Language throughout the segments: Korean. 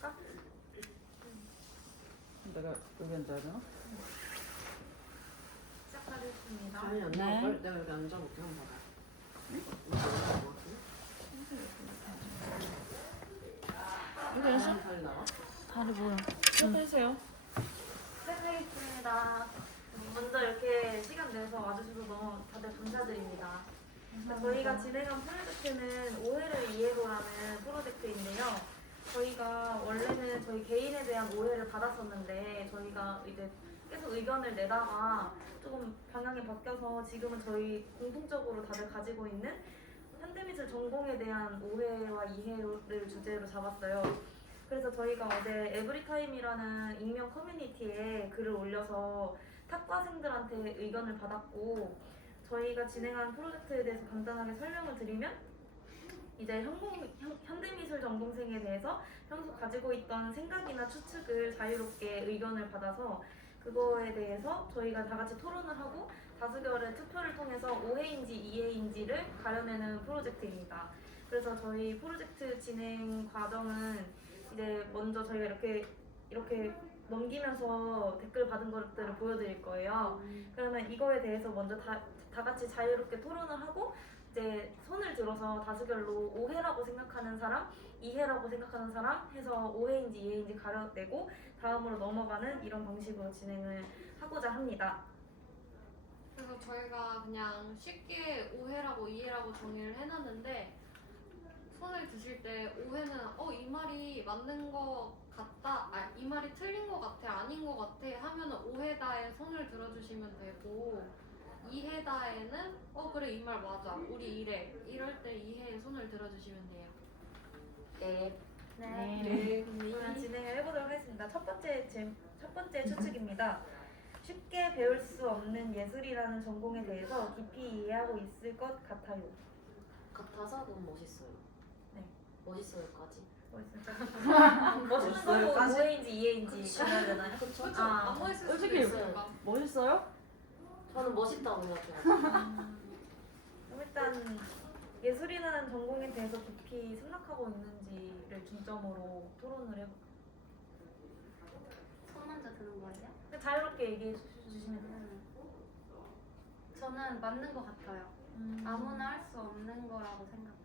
시작할까? 내가 여기 앉아야 되나? 시작하겠습니다. 아니 안 네. 나올걸? 내가 여기 앉아볼게 한번 봐봐. 여기 앉아. 잘 나와? 다리 뭐야? 해주세요. 시작하겠습니다. 먼저 이렇게 시간 내서 와주셔서 너무 다들 감사드립니다. 저희가 진행한 프로젝트는 오해를 이해로라는 프로젝트인데요. 저희가 원래는 저희 개인에 대한 오해를 받았었는데 저희가 이제 계속 의견을 내다가 조금 방향이 바뀌어서 지금은 저희 공통적으로 다들 가지고 있는 현대미술 전공에 대한 오해와 이해를 주제로 잡았어요. 그래서 저희가 어제 에브리타임이라는 익명 커뮤니티에 글을 올려서 탁과생들한테 의견을 받았고, 저희가 진행한 프로젝트에 대해서 간단하게 설명을 드리면, 이제 현대미술 전공생에 대해서 평소 가지고 있던 생각이나 추측을 자유롭게 의견을 받아서 그거에 대해서 저희가 다 같이 토론을 하고 다수결의 투표를 통해서 오해인지 이해인지를 가려내는 프로젝트입니다. 그래서 저희 프로젝트 진행 과정은 이제 먼저 저희가 이렇게 넘기면서 댓글 받은 것들을 보여드릴 거예요. 그러면 이거에 대해서 먼저 다 같이 자유롭게 토론을 하고 이제 손을 들어서 다수결로 오해라고 생각하는 사람, 이해라고 생각하는 사람 해서 오해인지 이해인지 가려내고 다음으로 넘어가는 이런 방식으로 진행을 하고자 합니다. 그래서 저희가 그냥 쉽게 오해라고 이해라고 정의를 해놨는데 손을 드실 때 오해는 이 말이 맞는 거 같다, 이 말이 틀린 거 같아, 아닌 거 같아 하면은 오해다에 손을 들어주시면 되고, 이해다에는 그래 이 말 맞아, 우리 이래, 이럴 때 이해에 손을 들어주시면 돼요. 네. 그러면 진행을 해보도록 하겠습니다. 첫 번째 추측입니다. 쉽게 배울 수 없는 예술이라는 전공에 대해서 깊이 이해하고 있을 것 같아요. 같아서 너무 멋있어요. 네. 멋있어요까지. 멋있는 거고 오해인지 이해인지 알아야 되나요? 그쵸? 아, 안 멋있을 수도 솔직히 있으니까. 멋있어요? 저는 멋있다고 생각해요. 그럼 일단 예술이라는 전공에 대해서 깊이 생각하고 있는지를 중점으로 토론을 해볼까요? 손 먼저 드는 거예요? 자유롭게 얘기해 주시면 돼요. 저는 맞는 것 같아요. 아무나 할 수 없는 거라고 생각해요.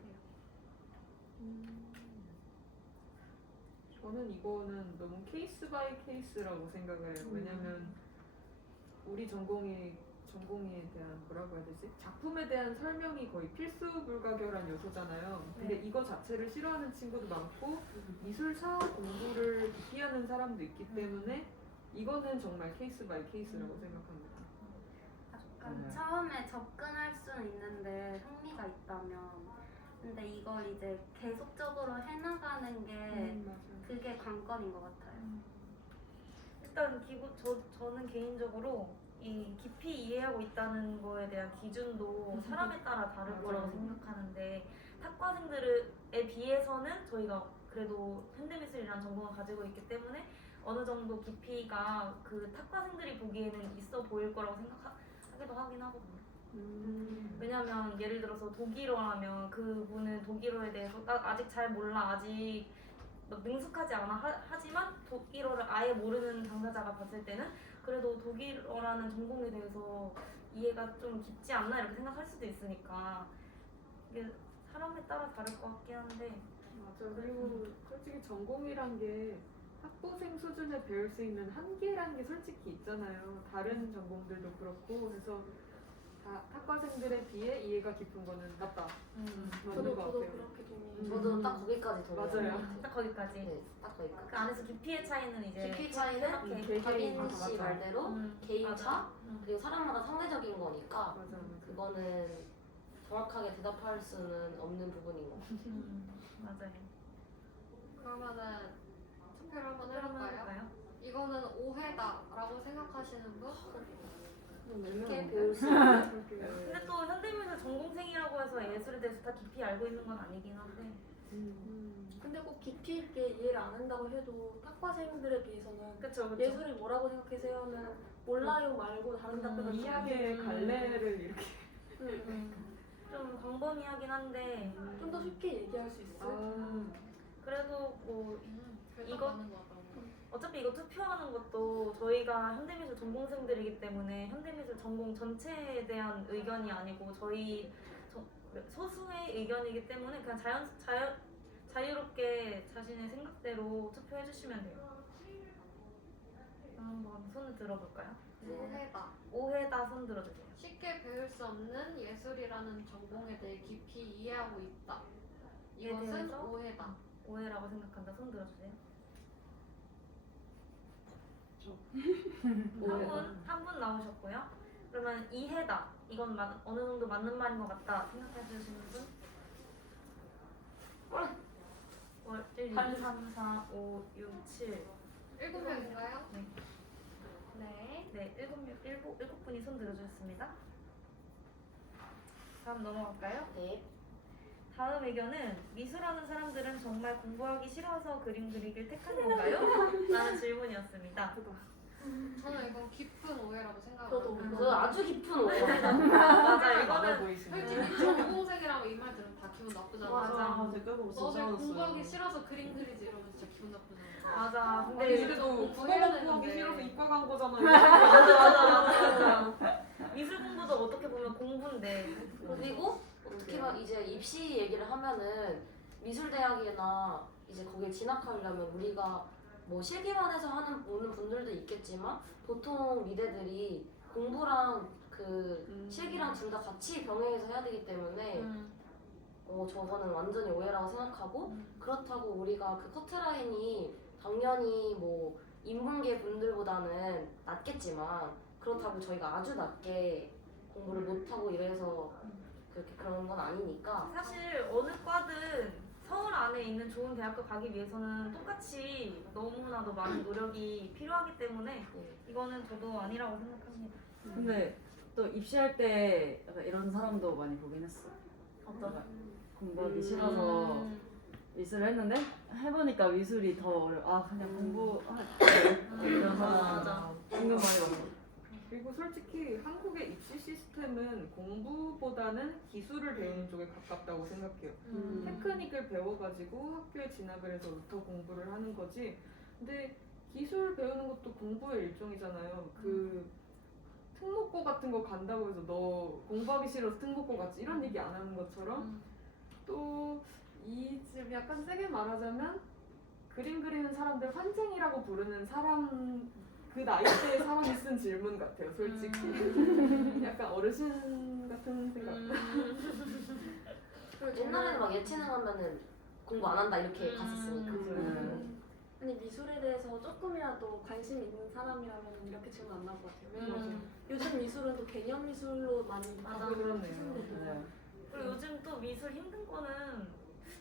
저는 이거는 너무 케이스 바이 케이스라고 생각을 해요. 왜냐면 우리 전공에 대한 뭐라고 해야 되지? 작품에 대한 설명이 거의 필수 불가결한 요소잖아요. 근데 이거 자체를 싫어하는 친구도 많고 미술사 공부를 깊이 하는 사람도 있기 때문에 이거는 정말 케이스 바이 케이스라고 생각합니다. 약간 처음에 접근할 수는 있는데 흥미가 있다면, 근데 이걸 이제 계속적으로 해나가는 게 그게 관건인 것 같아요. 일단 저는 개인적으로 이 깊이 이해하고 있다는 거에 대한 기준도 사람에 따라 다를 거라고 생각하는데, 탁과생들에 비해서는 저희가 그래도 현대미술이라는 전공을 가지고 있기 때문에 어느 정도 깊이가 그 탁과생들이 보기에는 있어 보일 거라고 생각하기도 하긴 하거든요. 왜냐면 예를 들어서 독일어라면 그분은 독일어에 대해서 아직 잘 몰라, 아직 능숙하지 않아 하지만 독일어를 아예 모르는 당사자가 봤을 때는 그래도 독일어라는 전공에 대해서 이해가 좀 깊지 않나 이렇게 생각할 수도 있으니까 이게 사람에 따라 다를 것 같긴 한데. 맞아. 그리고 솔직히 전공이란 게 학부생 수준에 배울 수 있는 한계라는 게 솔직히 있잖아요. 다른 전공들도 그렇고. 그래서 학과생들에 비해 이해가 깊은 거는 맞다. 맞는 것 같아요. 그렇게 동의해요. 저도 딱 거기까지 동의해요. 맞아요. 딱 거기까지. 네, 딱 거기까지. 그 안에서 깊이의 차이는 이제 깊이 차이는 이렇게 박인 씨 말대로 개인 차 맞아. 그리고 사람마다 상대적인 거니까 맞아. 그거는 정확하게 대답할 수는 없는 부분인 것 같아요. 맞아요. 그러면은 투표를 한번 그러면 해볼까요? 해볼까요? 이거는 오해다라고 생각하시는 분? 쉽게 배울 수 있는 근데 또 현대미술 전공생이라고 해서 예술에 대해서 다 깊이 알고 있는 건 아니긴 한데. 근데 꼭 깊이 있게 이해를 안 한다고 해도 탁과생들에 비해서는 그쵸. 예술이 뭐라고 생각하세요 하면 몰라요 말고 다른 답변을 이야기의 갈래를 이렇게. 좀 광범위하긴 한데 좀 더 쉽게 얘기할 수 있어요. 그래도 뭐 이거 맞는 것 같다고. 어차피 이거 투표하는 것도 저희가 현대미술 전공생들이기 때문에 현대미술 전공 전체에 대한 의견이 아니고 저희 소수의 의견이기 때문에 그냥 자유롭게 자신의 생각대로 투표해 주시면 돼요. 한번 손을 들어볼까요? 오해다. 오해다 손 들어주세요. 쉽게 배울 수 없는 예술이라는 전공에 대해 깊이 이해하고 있다. 이것은 대해서? 오해다. 오해라고 생각한다 손 들어주세요. 한 분 나오셨고요. 그러면 이해다. 이건 어느 정도 맞는 말인 것 같다 생각해 주시는 분? 1, 2, 3, 4, 5, 6, 7 7명인가요? 네. 네. 네, 7분이 손 들어주셨습니다. 다음 넘어갈까요? 네. 다음 의견은 미술하는 사람들은 정말 공부하기 싫어서 그림 그리기를 택한 건가요? 라는 질문이었습니다. 저는 이건 깊은 오해라고 저도 생각합니다. 그 아주 깊은 오해. 맞아, 많아 이거는 보이시네요. 솔직히 전공생이라고 이 말 들으면 다 기분 나쁘잖아. 맞아. 댓글 보고 진짜 너네 화났어요. 공부하기 싫어서 그림 그리지 이러면 진짜 기분 나쁘잖아. 맞아. 아니 근데 그래도 국어 공부하기 공부하기 싫어서 이과 간 거잖아요. 맞아. 미술 공부도 어떻게 보면 공부인데. 그리고 어떻게 봐 이제 입시 얘기를 하면은 미술대학이나 이제 거기에 진학하려면 우리가 뭐 실기만 해서 오는 분들도 있겠지만 보통 미대들이 공부랑 그 실기랑 둘 다 같이 병행해서 해야 되기 때문에 저거는 완전히 오해라고 생각하고 그렇다고 우리가 그 커트라인이 당연히 뭐 인문계 분들보다는 낮겠지만 그렇다고 저희가 아주 낮게 공부를 못하고 이래서 그렇게 그런 건 아니니까 사실 어느 과든 서울 안에 있는 좋은 대학교 가기 위해서는 똑같이 너무나도 많은 노력이 필요하기 때문에 이거는 저도 아니라고 생각합니다. 근데 또 입시할 때 약간 이런 사람도 많이 보긴 했어. 어떤? 공부하기 싫어서 미술을 했는데 해보니까 미술이 더 어려워. 아 그냥 이런 사람 맞아. 은근 많이 봤어. 그리고 솔직히 한국의 입시 시스템은 공부보다는 기술을 배우는 쪽에 가깝다고 생각해요. 테크닉을 배워가지고 학교에 진학을 해서 더 공부를 하는 거지. 근데 기술 배우는 것도 공부의 일종이잖아요. 그 특목고 같은 거 간다고 해서 너 공부하기 싫어서 특목고 갔지 이런 얘기 안 하는 것처럼 또 이 집 약간 세게 말하자면 그림 그리는 사람들 환생이라고 부르는 사람 그 나이대의 사람이 쓴 질문 같아요, 솔직히. 약간 어르신 같은 생각. 옛날에는 막 예체능 하면은 공부 안 한다 이렇게 갔었으니까. 아니 미술에 대해서 조금이라도 관심 있는 사람이라면 이렇게 질문 안 나올 것 같아요. 왜냐면 요즘 미술은 또 개념 미술로 많이 맞아, 그러네요. 그리고 요즘 또 미술 힘든 거는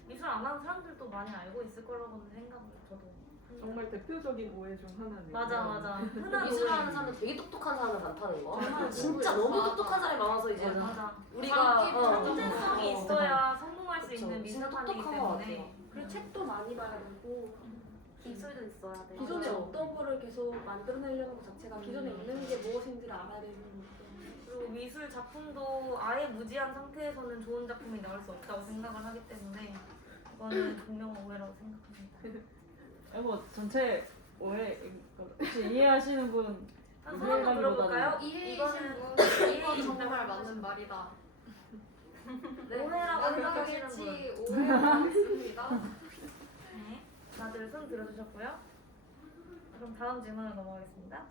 미술 안 하는 사람들도 많이 알고 있을 거라고는 생각을 저도. 정말 대표적인 오해 중 하나네요. 맞아. 흔한 미술하는 오해. 사람들 되게 똑똑한 사람은 많다는 거. 진짜 너무 맞아. 똑똑한 사람이 많아서 이제 맞아. 우리가 천재성이 있어야 성공할 수 그쵸. 있는 진짜 미술관이기 똑똑한 것 때문에. 같아요. 그리고 책도 많이 봐야 되고 기술도 있어야 돼. 기존에 그쵸. 없던 거를 계속 만들어내려는 것 자체가 기존에 있는 게 무엇인지를 알아야 되는 거죠. 그리고 미술 작품도 아예 무지한 상태에서는 좋은 작품이 나올 수 없다고 생각을 하기 때문에 이거는 분명한 오해라고 생각합니다. 이거 전체 오해 혹시 이해하시는 분? 한 손 한번 들어볼까요? 이해이신 이거는 분, 이건 정말 맞는 말이다. 네, 오해라고 생각하시는 분. 완전일치 오해라고 했습니다. 네, 다들 손 들어주셨고요. 그럼 다음 질문으로 넘어가겠습니다.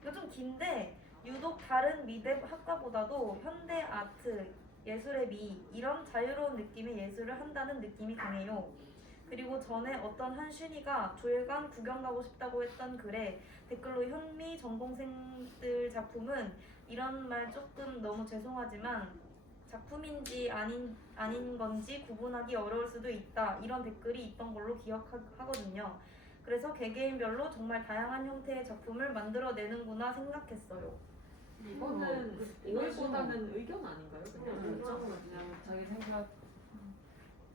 이거 좀 긴데 유독 다른 미대 학과보다도 현대 아트, 예술의 미 이런 자유로운 느낌의 예술을 한다는 느낌이 강해요. 그리고 전에 어떤 한 쉰이가 조예관 구경 가고 싶다고 했던 글에 댓글로 현미 전공생들 작품은 이런 말 조금 너무 죄송하지만 작품인지 아닌 건지 구분하기 어려울 수도 있다 이런 댓글이 있던 걸로 기억하거든요. 그래서 개개인별로 정말 다양한 형태의 작품을 만들어내는구나 생각했어요. 이거는 오해보다는 의견 아닌가요? 그냥? 그냥 자기 생각.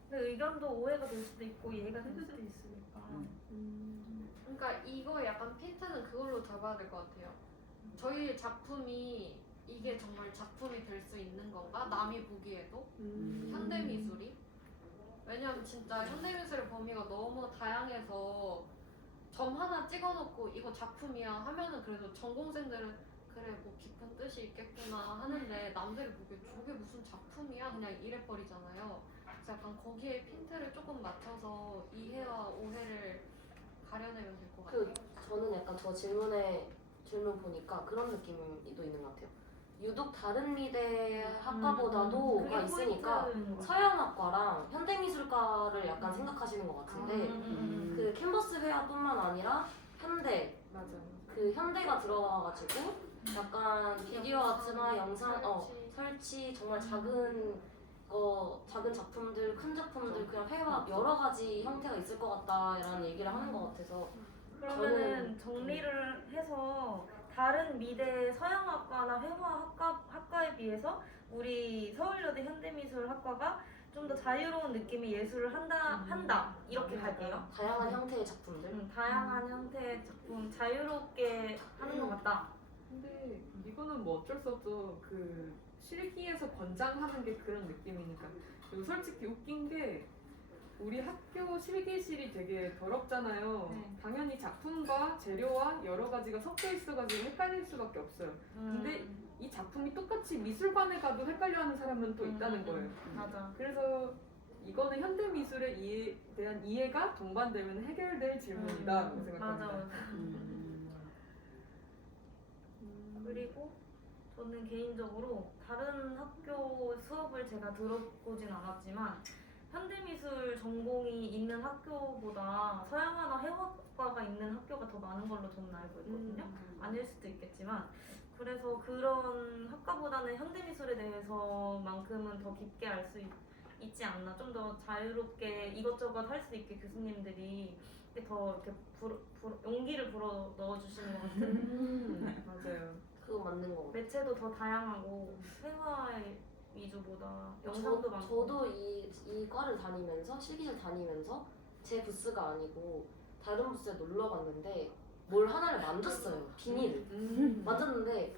근데 의견도 오해가 될 수도 있고 이해가 될 수도 있으니까. 그러니까 이거 약간 핀트는 그걸로 잡아야 될 것 같아요. 저희 작품이 이게 정말 작품이 될 수 있는 건가? 남이 보기에도? 현대미술이? 왜냐면 진짜 현대미술의 범위가 너무 다양해서 점 하나 찍어놓고 이거 작품이야 하면은 그래도 전공생들은 그래 뭐 깊은 뜻이 있겠구나 하는데 남들이 보기에 저게 무슨 작품이야 그냥 이래버리잖아요. 그래서 약간 거기에 핀트를 조금 맞춰서 이해와 오해를 가려내면 될 것 같아요. 저는 약간 저 질문 보니까 그런 느낌이 또 있는 것 같아요. 유독 다른 미대 학과보다도 가 있으니까 서양학과랑 현대미술과를 약간 생각하시는 것 같은데 그 캔버스 회화뿐만 아니라 현대 맞아요. 그 현대가 들어가가지고 약간 비디오 아트나 영상 설치 정말 작은 작품들 큰 작품들 그냥 회화 여러 가지 형태가 있을 것 같다라는 얘기를 하는 것 같아서 그러면은 정리를 해서 다른 미대 서양학과나 회화학과에 비해서 우리 서울여대 현대미술학과가 좀 더 자유로운 느낌의 예술을 한다 이렇게 갈게요. 다양한 형태의 작품들 다양한 형태의 작품 자유롭게 하는 것 같다. 근데 이거는 뭐 어쩔 수 없죠. 그 실기에서 권장하는 게 그런 느낌이니까. 그리고 솔직히 웃긴 게 우리 학교 실기실이 되게 더럽잖아요. 네. 당연히 작품과 재료와 여러 가지가 섞여 있어가지고 헷갈릴 수밖에 없어요. 근데 이 작품이 똑같이 미술관에 가도 헷갈려하는 사람은 또 있다는 거예요. 맞아. 그래서 이거는 현대미술에 대한 이해가 동반되면 해결될 질문이다라고 생각합니다. 맞아. 그리고 저는 개인적으로 다른 학교 수업을 제가 들어보진 않았지만 현대미술 전공이 있는 학교보다 서양화나 회화과가 있는 학교가 더 많은 걸로 저는 알고 있거든요. 아닐 수도 있겠지만 그래서 그런 학과보다는 현대미술에 대해서만큼은 더 깊게 알 수 있지 않나. 좀 더 자유롭게 이것저것 할 수 있게 교수님들이 더 이렇게 용기를 불어 넣어주시는 것 같은. 맞아요. 그거 맞는 거 같아요. 매체도 더 다양하고 회화 위주보다 영상도 많고. 저도 이 과를 다니면서 실기실 다니면서 제 부스가 아니고 다른 부스에 놀러 갔는데 뭘 하나를 만졌어요. 비닐을 만졌는데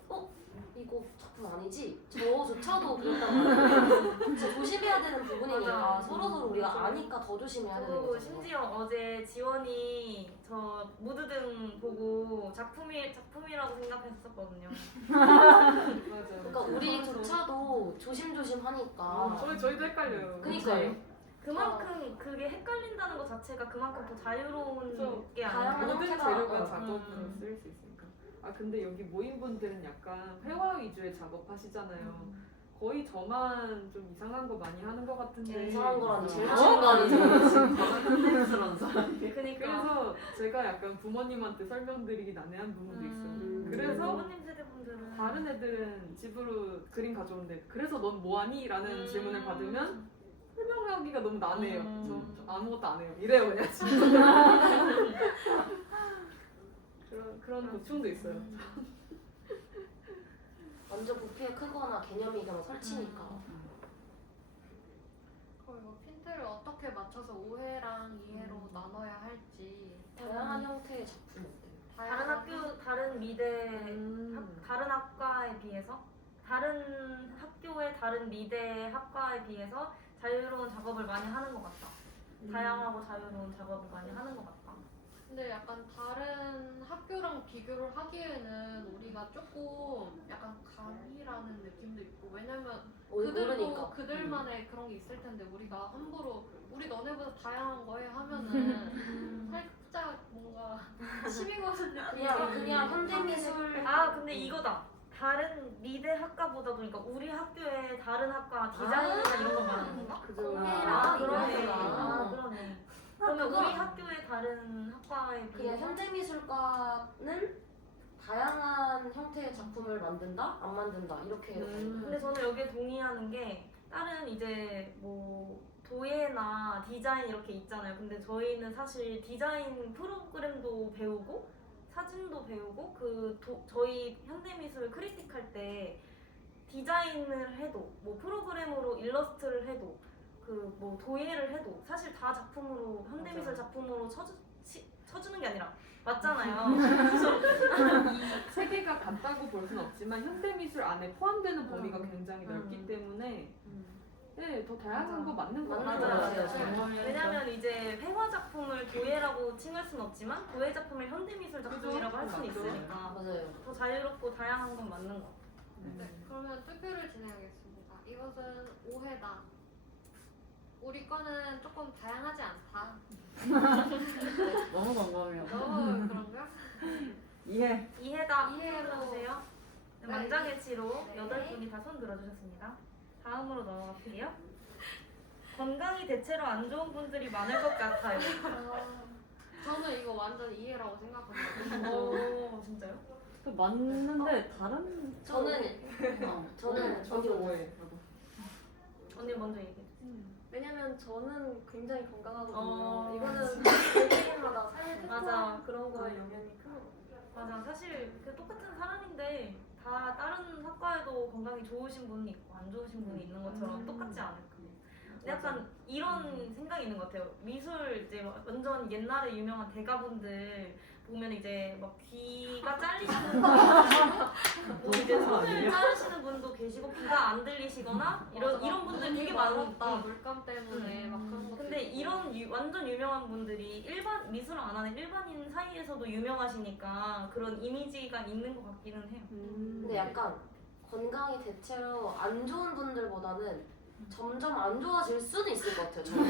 이거 작품 아니지? 저조차도 그랬단 말이에요. 진짜 조심해야 되는 부분이니까 맞아. 서로 우리가 맞아. 아니까 더 조심해야 되는 저도 거잖아요. 심지어 어제 지원이 저 무드등 보고 작품이라고 생각했었거든요. 맞아요. 그러니까 우리조차도 조심조심 하니까 저희도 헷갈려요. 그니까요. 그만큼 그게 헷갈린다는 것 자체가 그만큼 더 자유로운 그렇죠. 게 다양한 아니에요. 모든 형태가- 재료가 어. 작업으로 쓰일 수 있으니까. 아 근데 여기 모인 분들은 약간 회화 위주의 작업하시잖아요. 거의 저만 좀 이상한 거 많이 하는 것 같은데. 이상한 거라니 제일 어? 좋은 거 아니죠? 현대미술하는 사람이. 그러니까 그래서 제가 약간 부모님한테 설명드리기 난해한 부분도 있어요. 그래서 부모님 세대분들은 다른 애들은 집으로 그림 가져오는데 그래서 넌 뭐하니? 라는 질문을 받으면 설명하기가 너무 난해요. 저 아무것도 안 해요. 이래요 그냥 그런 고충도 있어요. 완전 부피가 크거나 개념이 그냥 설치니까. 그리고 핀트를 어떻게 맞춰서 오해랑 이해로 나눠야 할지 다양한 형태의 작품 어때요? 다른 학교 다른 미대 다른 학과에 비해서 다른 학교의 다른 미대 학과에 비해서 자유로운 작업을 많이 하는 것 같다. 다양하고 자유로운 작업을 많이 하는 것 같다. 근데 약간 다른 학교랑 비교를 하기에는 우리가 조금 약간 감이라는 느낌도 있고 왜냐면 그들도 모르니까. 그들만의 그런 게 있을 텐데 우리가 함부로 우리 너네보다 다양한 거 해 하면은 살짝 뭔가 시비 거는 느낌이 그냥 현대미술 근데 이거다. 다른 미대 학과보다도 그러니까 우리 학교의 다른 학과 디자인이나 이런 거 말하는 건가? 그죠. 그러네. 이런 그러네. 그러면 그거- 우리 학교의 다른 학과에 그냥 비해서 현대미술과는 다양한 형태의 작품을 만든다? 안 만든다? 이렇게 근데 저는 여기에 동의하는 게 다른 이제 뭐 도예나 디자인 이렇게 있잖아요. 근데 저희는 사실 디자인 프로그램도 배우고 사진도 배우고 저희 현대미술 크리틱할 때 디자인을 해도 뭐 프로그램으로 일러스트를 해도 그 뭐 도예를 해도 사실 다 작품으로 현대미술 작품으로 쳐주는 게 아니라 맞잖아요. 이 세 개가 같다고 볼 수는 없지만 현대미술 안에 포함되는 범위가 굉장히 넓기 때문에 네, 더 다양한 거 맞는 거 맞는 같아요. 거 같아요. 정말 왜냐면 이제 회화 작품을 도예라고 칭할 수는 없지만 도예 작품을 현대미술 작품이라고 할 수는 맞죠. 있으니까 맞아요. 더 자유롭고 다양한 건 맞는 것 같아요. 네, 그러면 투표를 진행하겠습니다. 이것은 오해다. 우리 거는 조금 다양하지 않다. 너무 건강해요. 너무 그런가? 이해. 이해다. 이해로. 눌러주세요. 네, 네. 만장일치로 네. 8분이 다 손 들어주셨습니다. 다음으로 넘어갈게요. 건강이 대체로 안 좋은 분들이 많을 것 같아요. 저는 이거 완전 이해라고 생각합니다. 오, 진짜요? 그 맞는데 다른 저는 저도 오해. 언니 먼저 얘기해. 왜냐면 저는 굉장히 건강하거든요. 어. 이거는 개개인마다 삶의 맞아. 패턴 그런 거에 영향이 큰 것 같아요. 맞아. 사실 그 똑같은 사람인데 다 다른 학과에도 건강이 좋으신 분이 있고 안 좋으신 분이 있는 것처럼 똑같지 않을까. 근데 약간 이런 생각이 있는 것 같아요. 미술 이제 완전 옛날에 유명한 대가분들 보면 이제 막 귀가 잘리시는 뭐 이제 손을 자르시는 분도 계시고 귀가 안 들리시거나 이런 분들 되게 많았다. 물감 때문에 막 그런 거. 근데 이런 완전 유명한 분들이 일반 미술을 안 하는 일반인 사이에서도 유명하시니까 그런 이미지가 있는 것 같기는 해요. 근데 약간 건강이 대체로 안 좋은 분들보다는 점점 안 좋아질 수도 있을 것 같아요. 저는.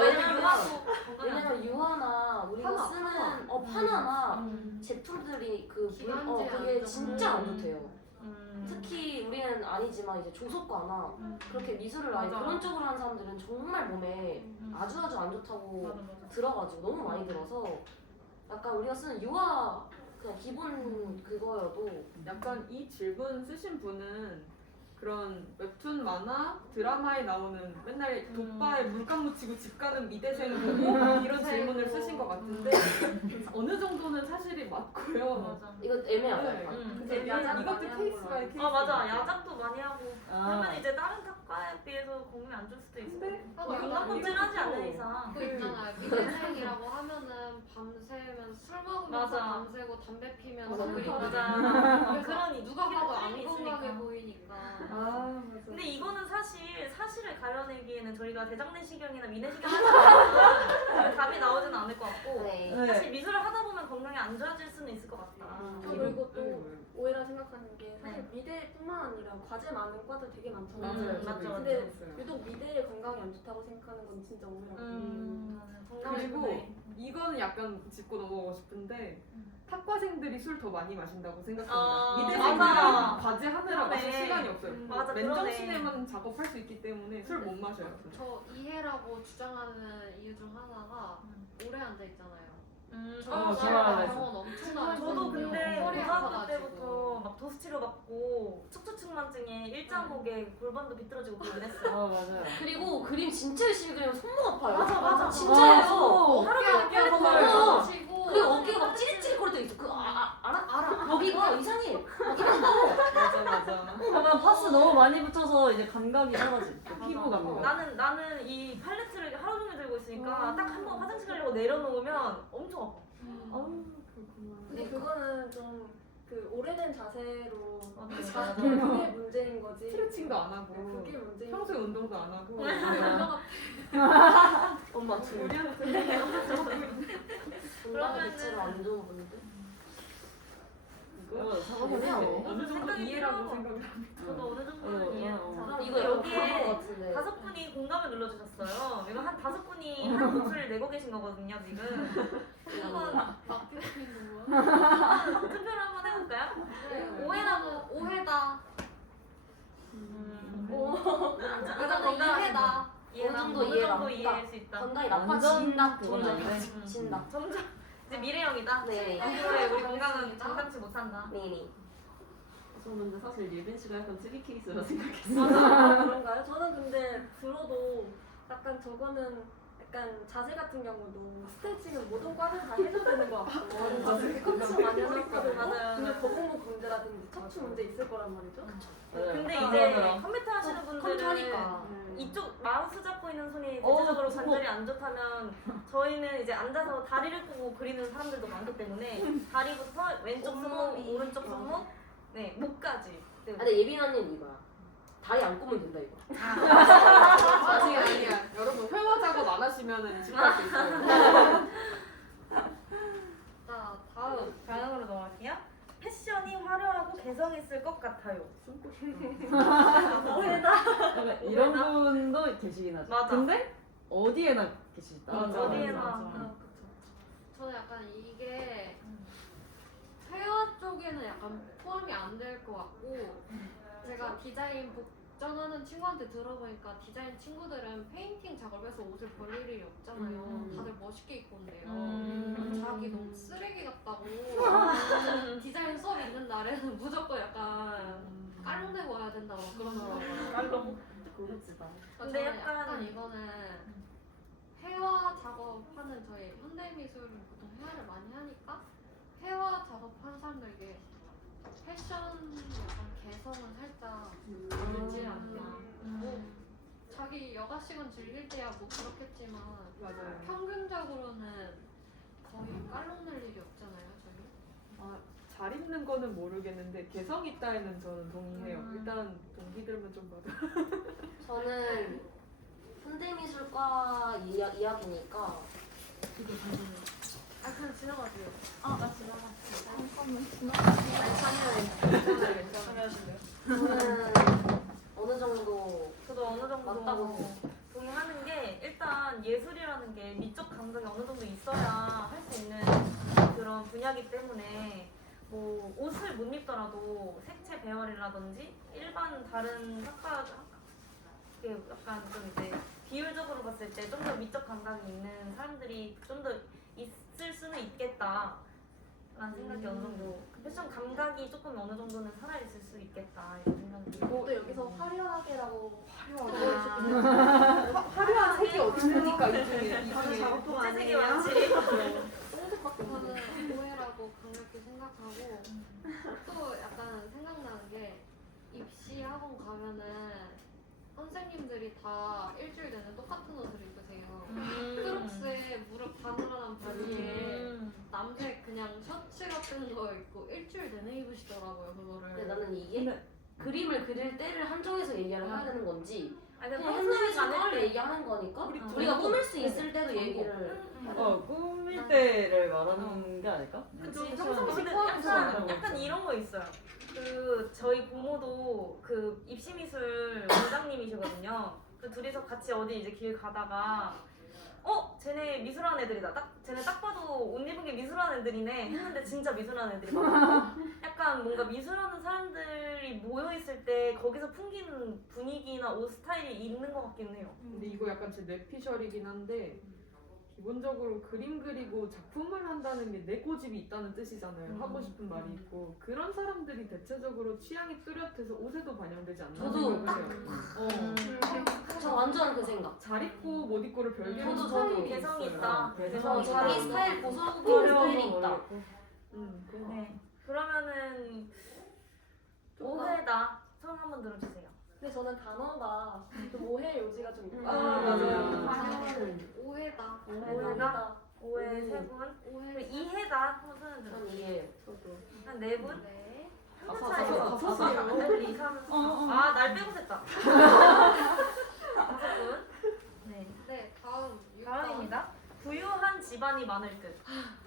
왜냐면 유화도 건강이 안 왜냐면 유화나 우리가 파마, 쓰는 파마나 음. 제품들이 기관지에 그게 안 진짜 안 좋은. 좋대요. 특히 우리는 아니지만 이제 조속과나 그렇게 미술을 아예 맞아. 그런 쪽으로 하는 사람들은 정말 몸에 아주 안 좋다고 맞아 맞아. 들어가지고 너무 많이 들어서 약간 우리가 쓰는 유화 그냥 기본 그거여도 약간 이 질문 쓰신 분은 그런 웹툰 만화 드라마에 나오는 맨날 돋바에 물감 묻히고 집 가는 미대생 보고 이런 질문을 쓰신 것 같은데 어느 정도는 사실이 맞고요. 맞아. 이거 애매하다. 네. 약간. 근데 야자를 이것도 많이 하는 케이스 걸로 바이 알고 케이스. 아 맞아. 야작도 많이 하고 아. 그러면 이제 다른 학과에 비해서 건강이 안 좋을 수도 있어. 근데 건강검진하지 않는 이상. 그 있잖아요. 미대생이라고 하면은 밤새면 술 먹으면서 맞아. 밤새고 담배 피면서 맞아. 그리고 맞아. 그런 누가 봐도 안 있으니까. 건강해 보이니까. 아 맞아. 근데 이거는 사실을 가려내기에는 저희가 대장내시경이나 위내시경 하면 답이 나오지는 않을 것 같고 네. 네. 사실 미술을 하다 보면 건강이 안 좋아질 수는 있을 것 같다. 저 그리고 또 네. 오해라 생각하는 게 사실 네. 미대뿐만 아니라 과제 많은 과들 되게 많잖아요. 맞아요. 맞죠, 맞죠. 근데 유독 미대의 건강이 안 좋다고 생각하는 건 진짜 오해라고. 그리고 건강이 이거는 약간 짚고 넘어가고 싶은데 학과생들이 술 더 많이 마신다고 생각합니다. 아, 미대생들은 맞아. 과제 하느라 마실 그러네. 시간이 없어요. 맞아, 맨정 그러네. 시내만 작업할 수 있기 때문에 술 못 마셔요. 저 이해라고 주장하는 이유 중 하나가 오래 앉아 있잖아요. 어, 저 좋아요. 병원 엄청 많이 저도 근데 허리 고등학교 아파가지고. 때부터 막 도수 치료받고 척추측만증에 일자목에 골반도 비뚤어지고 그러긴 했어요. 맞아요. 그리고 그림 진짜 열심히 그리면 손목 아파요. 맞아. 진짜예요. 하루 종일 어깨 펴는 어. 치고 그리고 어깨가 막 찌릿찌릿거릴 때 있어. 알아. 여기가 이상해. 여기 한다고. 맞아. 그러면 파스 너무 많이 붙여서 이제 감각이 사라져. 피부 감각. 나는 이 팔레트를 하루 종일 들고 있으니까 딱 한 번 화장실 가려고 내려놓으면 엄청 아파. 아우 그렇구나. 근데 그거는 좀 그 오래된 자세로 맞아. 그게 문제인 거지. 스트레칭도 안 하고 그게 문제인 평소에 운동도 안 하고 엄마 저 우리한테 건강이 대체로 안 좋은 분들. 이거 어려워. 어느 정도 생각이 이해라고 들어. 생각을 합니다. 저도 어느 정도는 어, 이해해요. 어. 그럼 이거 이거 여기에 그런 것 같은데. 5분이 공감을 눌러주셨어요. 이거 한 5분이 한 목소리를 내고 계신 거거든요, 지금. 한번 막히는 거야? 투표를 한번 해볼까요? 오해라고 오해다. 이거는 이해다. 어느 정도 어느 이해가 정도 안 이해할 수 있다. 건강이 완전 나빠진다. 그건 점점 아닌데. 진다. 점점 이제 미래형이다. 네. 앞으로의 우리 건강은 장담치 못한다. 네네. 저는 근데 사실 예빈 씨가 약간 특이 케이스라 생각했어요. 그런가요? 저는 근데 들어도 약간 저거는 약간 자세 같은 경우도 스트레칭은 모든 과를 다 해줘야 되는 것 같고 맞아요. 컴퓨터 많이 하는 과들도 맞아요. 근데 거북목 문제라든지 척추 문제 있을 거란 말이죠. 근데 맞아요. 이제 맞아요. 컴퓨터 하시는 분들은 컴퓨터니까. 이쪽 마우스 잡고 있는 손이 대체적으로 그거. 관절이 안 좋다면 저희는 이제 앉아서 다리를 끄고 그리는 사람들도 많기 때문에 다리부터 왼쪽 손목, 온몸이. 오른쪽 손목, 네 목까지. 네. 근데 예빈 언니는 이거야. 다리 안 꼬면 된다 이거. 아니야. 여러분 회화 작업 안 하시면은 집갈 수 있어요. 자, 다음. 다음으로 넘어갈게요. 패션이 화려하고 개성 있을 것 같아요. 약간 이런 분도 계시긴 하죠. 맞아. 근데 어디에나 계시다. 맞아, 어디에나. 저는 약간 이게 회화 쪽에는 약간 포함이 안 될 것 같고 제가 디자인 복전하는 친구한테 들어보니까 디자인 친구들은 페인팅 작업해서 옷을 벌 일이 없잖아요. 다들 멋있게 입고 온대요. 자기 너무 쓰레기 같다고 디자인 수업 있는 날에는 무조건 약간 깔롱대고 와야 된다고 그러더라고요. 깔롱. 고급지다. 근데 저는 약간 이거는 회화 작업하는 저희 현대미술은 보통 회화를 많이 하니까 회화 작업하는 사람들에게 패션 약간 개성은 살짝 보이지 않나. 뭐 자기 여가 시간 즐길 때야 뭐 그렇겠지만 맞아요. 평균적으로는 거의 깔롱 낼 일이 없잖아요, 저희. 잘 입는 거는 모르겠는데 개성 있다에는 저는 동의해요. 일단 동기들만 좀 봐도. 저는 현대미술과 이야기니까 그냥 지나가세요. 저는 어느 정도 저도 어느 정도 맞다고 동의하는 게 일단 예술이라는 게 미적 감각이 어느 정도 있어야 할 수 있는 그런 분야이기 때문에 뭐 옷을 못 입더라도 색채 배열이라든지 일반 다른 학과 이게 약간 좀 이제 비율적으로 봤을 때 좀 더 미적 감각이 있는 사람들이 좀 더 있을 수는 있겠다. 라는 생각이 어느 정도 패션 감각이 조금 어느 정도는 살아있을 수 있겠다 이런 생각이 들고 또 여기서 화려하게라고 화려한 색이 어디 있습니까 이 중에? 작업복 색이 아니에요? 많지. 저는 오해라고 강력히 생각하고 또 약간 생각나는 게 입시 학원 가면은 선생님들이 다 일주일 내내 똑같은 옷을 입으세요. 크록스에 무릎 바늘하는 바지에 남색 그냥 셔츠 같은 거 입고 일주일 내내 입으시더라고요 그거를. 근데 나는 이게 그림을 그릴 때를 한정해서 얘기를 해야 되는 건지 아니 그냥 평소에 현대미술과를 다닐 때 얘기하는 거니까 우리가 꾸밀 수 있을 때도 얘기를 꾸밀 때를 말하는 게 아닐까? 그치, 평상시 근데 포함해서 약간 이런 거 있어요. 그 저희 고모도 그 입시미술 원장님이시거든요. 그 둘이서 같이 어디 이제 길 가다가 쟤네 미술하는 애들이다. 쟤네 딱 봐도 옷 입은 게 미술하는 애들이네 했는데 진짜 미술하는 애들이 많고 약간 뭔가 미술하는 사람들이 모여 있을 때 거기서 풍기는 분위기나 옷 스타일이 있는 것 같긴 해요. 근데 이거 약간 제 뇌피셜이긴 한데 기본적으로 그림 그리고 작품을 한다는 게 내 고집이 있다는 뜻이잖아요. 하고 싶은 말이 있고 그런 사람들이 대체적으로 취향이 뚜렷해서 옷에도 반영되지 않나 저도 생각을 해요. 저 완전 그 생각. 잘 입고 못 입고를 별개로 저도 스타일이 개성이 있어요. 있다. 개성이 자기 있다. 스타일 고소하고 스타일이 있다. 네. 그러면은 오해다. 손 한번 들어주세요. 근데 저는 단어가 좀 오해 요지가 좀 있고 맞아요. 오해다. 오해다. 오해 세 분. 오해. 이해다. 한번 손을 들어. 전 이게 한 네 분. 네. 다섯. 1, 2, 3, 4. 날 빼고 셌다. 5분. 네. 네, 다음. 다음입니다. 부유한 집안이 많을 듯.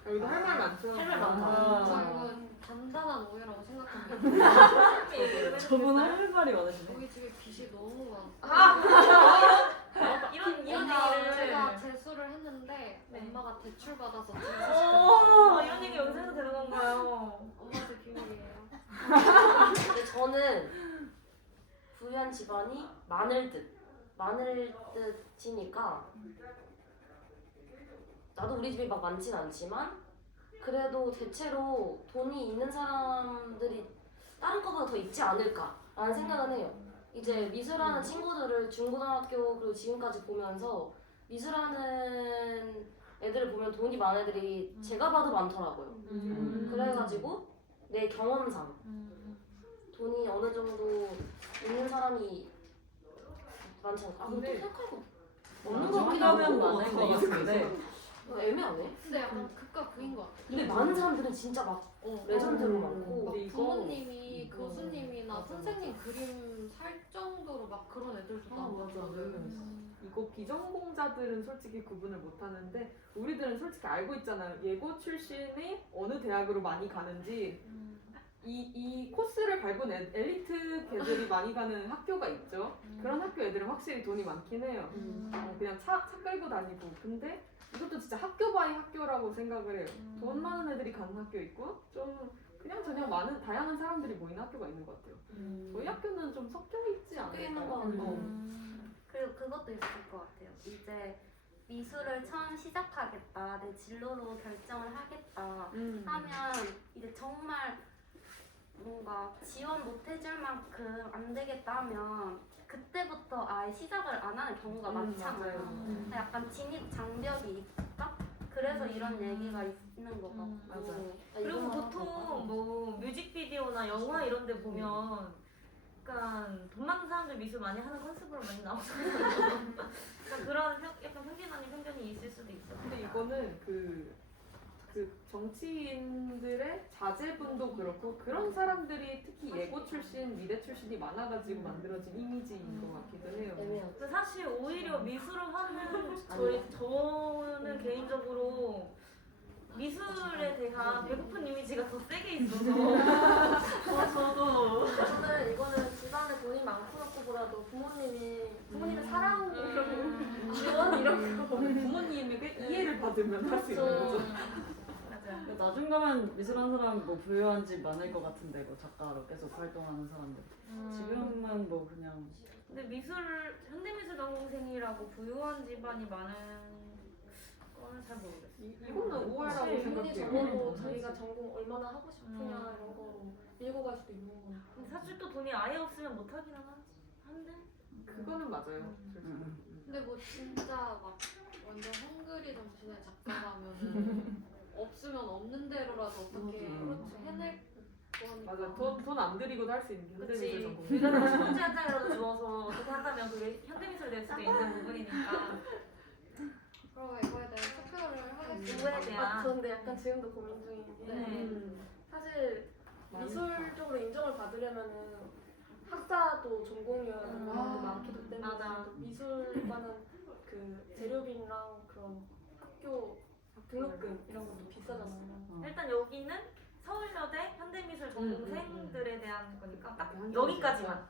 여기도 할 말 많죠? 할 말 많다. 저 이거 단단한 오해라고 생각합니다. 저분 할 말이 많으시네. 우리 집에 빚이 너무 많아. 이런 제가 얘기를. 재수를 했는데 네. 엄마가 대출 받아서 재수시켰어요. 이런 얘기 여기서 해도 되는 건가요? 엄마한테 비밀이에요. 근데 저는 부유한 집안이 많을 듯이니까 나도 우리 집이 막 많진 않지만 그래도 대체로 돈이 있는 사람들이 다른 거보다 더 있지 않을까라는 생각은 해요. 이제 미술하는 친구들을 중고등학교 그리고 지금까지 보면서 미술하는 애들을 보면 돈이 많은 애들이 제가 봐도 많더라고요. 그래가지고 내 경험상 돈이 어느 정도 있는 사람이 많지 않을까? 아, 근데 또 근데 생각하고 없는 것 같기도 하면 하고 많은 것 같은데 애매하네. 근데 약간 극과 극인 것 같아요. 근데 많은 사람들은 진짜 막 레전드로 많고. 막 근데 이거- 부모님이 교수님이나 맞아, 선생님 그림 살 정도로 막 그런 애들도 나오거든. 이거 비전공자들은 솔직히 구분을 못 하는데 우리들은 솔직히 알고 있잖아요. 예고 출신이 어느 대학으로 많이 가는지 이 코스를 밟은 엘리트 걔들이 많이 가는 학교가 있죠. 그런 학교 애들은 확실히 돈이 많긴 해요. 그냥 차 끌고 다니고. 근데 이것도 진짜 학교 바이 학교라고 생각을 해요. 돈 많은 애들이 가는 학교 있고 좀 그냥 많은 다양한 사람들이 모이는 학교가 있는 것 같아요. 저희 학교는 좀 섞여 있지 섞여 있는 않을까요? 것 같고. 그리고 그것도 있을 것 같아요. 이제 미술을 처음 시작하겠다, 내 진로로 결정을 하겠다 하면 이제 정말 뭔가 지원 못 해줄 만큼 안 되겠다 하면 그때부터 아예 시작을 안 하는 경우가 많잖아요. 맞아요. 약간 진입 장벽이 있다? 그래서 이런 얘기가 있는 것 같고. 맞아요. 그리고 보통 뭐 뮤직비디오나 영화 이런 데 보면 약간 돈 많은 사람들 미술 많이 하는 컨셉으로 많이 나오잖아요. 그러니까 그런 약간 편견 아닌 편견이 있을 수도 있어. 근데 이거는 그 정치인들의 자제분도 그렇고 그런 사람들이 특히 예고 출신, 미대 출신이 많아가지고 만들어진 이미지인 것 같기도 해요. 애매하고. 근데 사실 오히려 미술을 하는 저는 개인적으로 미술에 대한 배고픈 이미지가 더 세게 있어서 저도. 저는 이거는 집안에 돈이 많고 없고보다도 부모님의 사랑 이런 지원 이런 거. 부모님에게 이해를 받으면 할 수 있는 거죠. 맞아. 나중 가면 미술한 사람 뭐 부유한 집 많을 것 같은데 뭐 작가로 계속 활동하는 사람들. 지금은 뭐 그냥 근데 현대미술 전공생이라고 부유한 집안이 많은 거는 잘 모르겠어. 이거는 오해라고 사실 생각해요. 적어도 자기가 전공 얼마나 하고 싶으냐 이런 거로 밀고 갈 수도 있는 거니까. 근데 사실 또 돈이 아예 없으면 못 하기는 한데. 그거는 맞아요. 근데 뭐 진짜 막 완전 헝그리 정신의 작가라면은 없으면 없는 대로라도 어떻게 해낼 거니까. 맞아. 돈 안 들이고도 할 수 있는 게 현대미술 그치. 전공. 불가능 신문지 한 장이라도 주어서 어떻게 한다면 그게 현대미술이 될 수도 있는 부분이니까. 그럼 이거에 대한 투표를 하겠습니다. 누구에 대한. 저 근데 약간 지금도 고민 중인 게 네. 사실 미술 쪽으로 인정을 받으려면은 학사도 전공이어야 되는 것도 많기도 때문에 맞아. 미술과는 그 재료비랑 그런 학교 등록금 이런 것도 비싸잖아요. 일단 여기는 서울여대 현대미술 전공생들에 대한 거니까 딱 음. 여기까지만.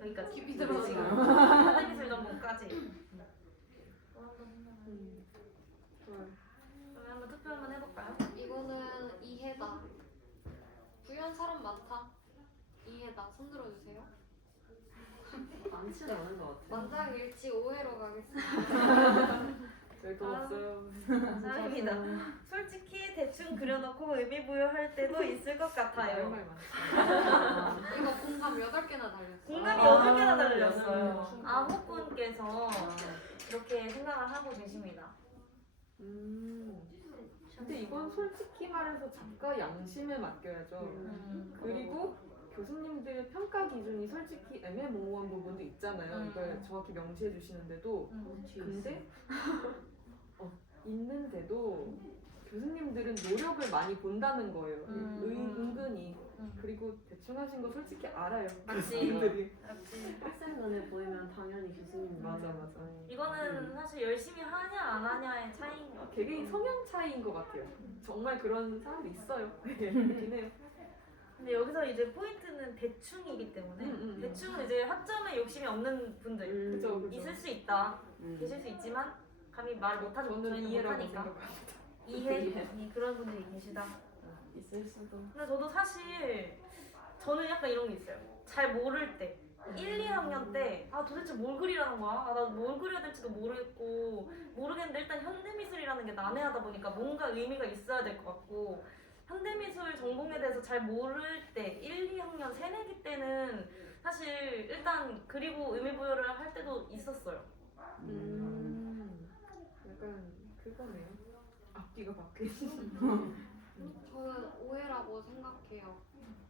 여기까지. 깊이 들어가지 지금 현대미술 전공까지. 좋아요. 그러면 한번 투표 한번 해볼까요? 이거는 이해다. 부유한 사람 많다. 이해다. 손 들어주세요. 많지는 않은 것 같아. 만장일치 오해로 가겠습니다. 저희 돈 없어요. 사입니다. 솔직히 대충 그려놓고 의미 부여할 때도 있을 것 같아요. 말 많다. 이거 공감 8개나 달렸어요. 공감이 아, 8개나 달렸어요. 진짜. 아무분께서 이렇게 생각을 하고 계십니다. 근데 이건 솔직히 말해서 작가 양심에 맡겨야죠. 그리고 교수님들 평가 기준이 솔직히 애매모호한 부분도 있잖아요. 이걸 정확히 명시해 주시는데도 근데 있는데도 교수님들은 노력을 많이 본다는 거예요. 은근히. 그리고 대충 하신 거 솔직히 알아요. 맞지. 교수님들이. 학생 눈에 보이면 당연히 교수님 맞아. 이거는 사실 열심히 하냐 안 하냐의 차이인 것 같아요. 개개인 성향 차이인 것 같아요. 정말 그런 사람도 있어요. 그렇긴 해요. 근데 여기서 이제 포인트는 대충이기 때문에 대충은 이제 학점에 욕심이 없는 분들 그죠. 있을 수 있다. 계실 수 있지만 감히 말 못하죠. 저는 저희는 이해라고 못하니까. 생각합니다. 이해? 그런 분들이 계시다. 있을 수도. 근데 저도 사실 저는 약간 이런 게 있어요. 잘 모를 때 1, 2학년 때 도대체 뭘 그리라는 거야? 나 뭘 그려야 될지도 모르겠고 모르겠는데 일단 현대미술이라는 게 난해하다 보니까 뭔가 의미가 있어야 될 것 같고 현대미술 전공에 대해서 잘 모를 때 1, 2학년 새내기 때는 사실 일단 그리고 의미 부여를 할 때도 있었어요. 약간 그거네요. 앞뒤가 바뀌는. 저는 오해라고 생각해요.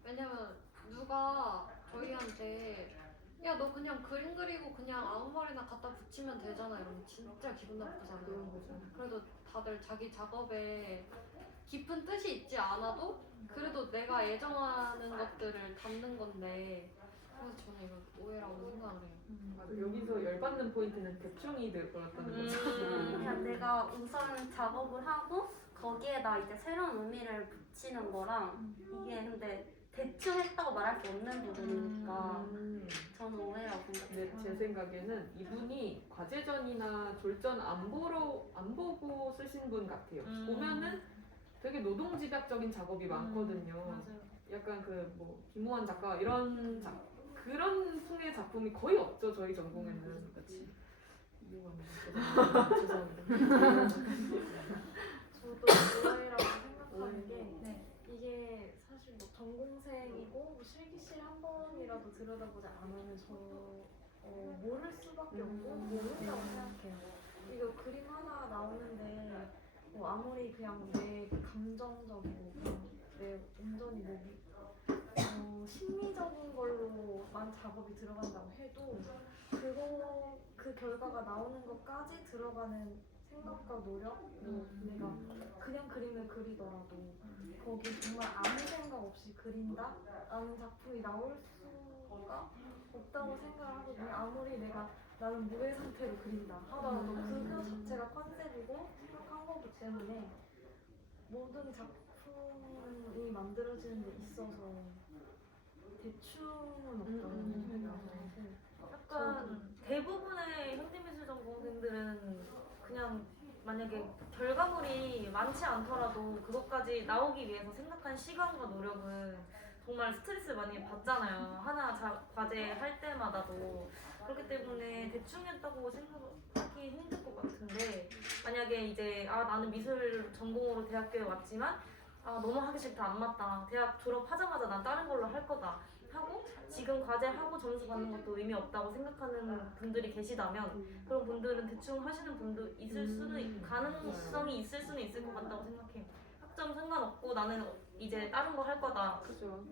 왜냐면 누가 저희한테 야 너 그냥 그림 그리고 그냥 아무 말이나 갖다 붙이면 되잖아 이러면 진짜 기분 나쁘잖아요. 그래도 다들 자기 작업에 깊은 뜻이 있지 않아도 그래도 내가 애정하는 것들을 담는 건데 그래서 저는 이거 오해라고 생각을 해요. 맞아. 여기서 열받는 포인트는 대충이 될 거였다는 거죠. 그냥 내가 우선 작업을 하고 거기에다 이제 새로운 의미를 붙이는 거랑 이게 근데 대충 했다고 말할 수 없는 부분이니까 저는 오해라고 생각해요. 근데 제 생각에는 이분이 과제전이나 졸전 안 보고 쓰신 분 같아요. 보면은 되게 노동집약적인 작업이 많거든요. 맞아요. 약간 그 뭐 김우환 작가 이런 그런 풍의 작품이 거의 없죠 저희 전공에는. 그렇지. 이유가 뭐죠? 죄송합니다. 저도 오해라고 생각하는 게 네. 이게 사실 뭐 전공생이고 뭐 실기실 한 번이라도 들여다보지 않으면 모를 수밖에 없고 모른다고 생각해요. 이거 그림 하나 나오는데 뭐 아무리 그냥 내 감정적이고 내 온전히 심리적인 걸로만 작업이 들어간다고 해도 그 결과가 나오는 것까지 들어가는 생각과 노력, 내가 그냥 그림을 그리더라도 거기 정말 아무 생각 없이 그린다라는 작품이 나올 수가 없다고 생각을 하거든요. 아무리 나는 무해 상태로 그린다 하더라도 그거 자체가 컨셉이고 생각한 거기 때문에 모든 작품이 만들어지는 데 있어서 대충은 없다고 생각해요. 약간 대부분의 현대미술 전공생들은 그냥 만약에 결과물이 많지 않더라도 그것까지 나오기 위해서 생각한 시간과 노력은 정말 스트레스 많이 받잖아요. 하나 과제 할 때마다도. 그렇기 때문에 대충 했다고 생각하기 힘들 것 같은데 만약에 이제 나는 미술 전공으로 대학교에 왔지만 너무 하기 싫다 안 맞다 대학 졸업하자마자 난 다른 걸로 할 거다 하고 지금 과제하고 점수 받는 것도 의미 없다고 생각하는 분들이 계시다면 그런 분들은 대충 하시는 분도 있을 수는 가능성이 있을 수는 있을 것 같다고 생각해요. 학점 상관없고 나는 이제 다른 거 할 거다 그죠.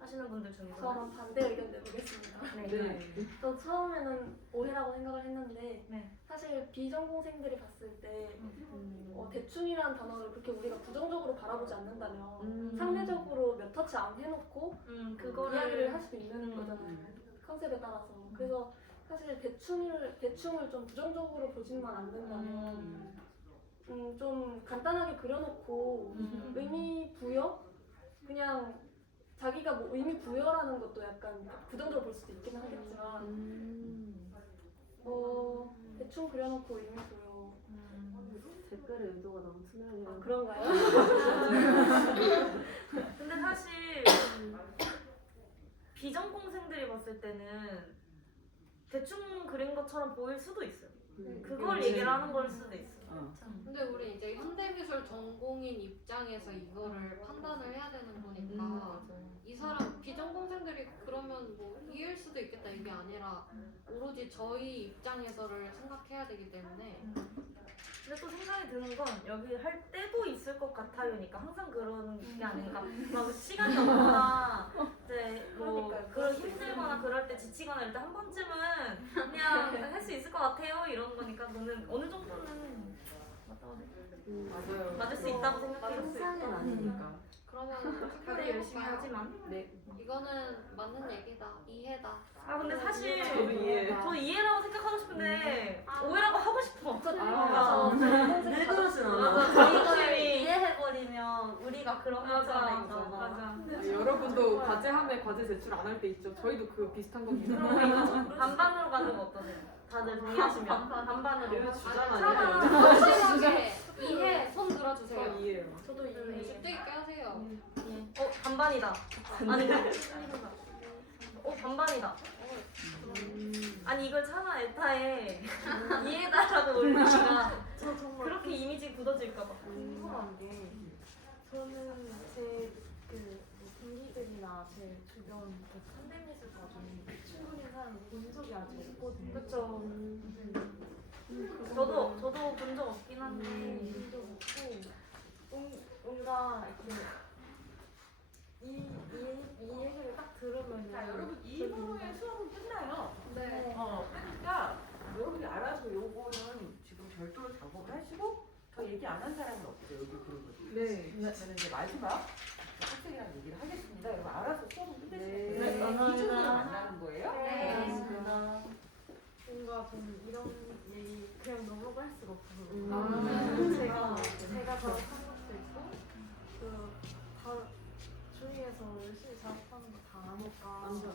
하시는 분들 중에서 저는 반대 의견 내보겠습니다. 네. 저 처음에는 오해라고 생각을 했는데 네. 사실 비전공생들이 봤을 때 대충이라는 단어를 그렇게 우리가 부정적으로 바라보지 않는다면 상대적으로 몇 터치 안 해놓고 그거를 이야기를 할 수도 있는 거잖아요. 컨셉에 따라서. 그래서 사실 대충을 좀 부정적으로 보지만 안 된다면 좀 간단하게 그려놓고 의미 부여? 그냥 자기가 뭐 의미 부여라는 것도 약간 부정적으로 볼 수도 있긴 하겠지만 대충 그려놓고 의미 부여. 댓글의 의도가 너무 투명해요. 그런가요? 근데 사실 비전공생들이 봤을 때는 대충 그린 것처럼 보일 수도 있어요. 그걸 그치. 얘기를 하는 걸 수도 있어요. 근데 우리 이제 현대미술 전공인 입장에서 이거를 판단을 해야 되는 거니까 이 사람 비전공생들이 그러면 뭐 이해할 수도 있겠다 이게 아니라 오로지 저희 입장에서를 생각해야 되기 때문에 근데 또 생각이 드는 건 여기 할 때도 있을 것 같아요니까 항상 그러는 게 아닌가. 막 시간이 없거나 이제 뭐 그런 힘들거나 그럴 때 지치거나 이럴 때 한 번쯤은 그냥 할 수 있을 것 같아요 이런 거니까 저는 어느 정도는 맞아요. 맞을 수 있다고 생각해요. 항상은 아니니까. 그러면 다들 투표를 열심히 해볼까요? 하지만. 네. 이거는 맞는 얘기다 이해다. 근데 사실 저도 이해. 저 이해라고 생각하고 싶은데 오해라고 하고 싶어. 늘 그러진 않아. 맞아. 이거를 저희 이해해버리면 우리가 그런 거잖아. 맞아. 여러분도 과제하면 과제 제출 안 할 때 있죠. 저희도 그 비슷한 거 있어요. 반반으로 가는 거 어떠세요? 다들 동의하시면 반반으로. 주장 확실하게 이해 손 저 들어주세요. 이해요. 저도 이해. 집도 있게 하세요. 반반이다. 아닌가? 반반이다. 아니 이걸 차마 에타에 이해다라고 올리기가 저 정말 그렇게 이미지 굳어질까봐. 궁금한 게 저는 제 동기들이나 제 주변 현대미술과 중에 충분히 사람을 본 적이 아직 없거든요. 그쵸. 저도 본 적 없긴 한데 본적 없고 뭔가 이렇게 이 얘기를 딱 들으면 자, 여러분 2분 후에 수업은 끝나요. 네. 그러니까 여러분이 알아서 요거는 지금 별도로 작업을 하시고 더 얘기 안 한 사람은 없죠. 여기 그룹은. 네. 저는 이제 마지막 학생이랑 얘기를 하겠습니다. 여러분 알아서 수업은 끝내시면 네. 돼요. 네, 감사합니다. 2주 후에 만나는 거예요. 고맙습니다. 뭔가 저는 이런 얘기 그냥 넘어갈 수가 없어서 제가 작업한 것도 있고 그다 주위에서 열심히 작업하는 거 다 아니까 근데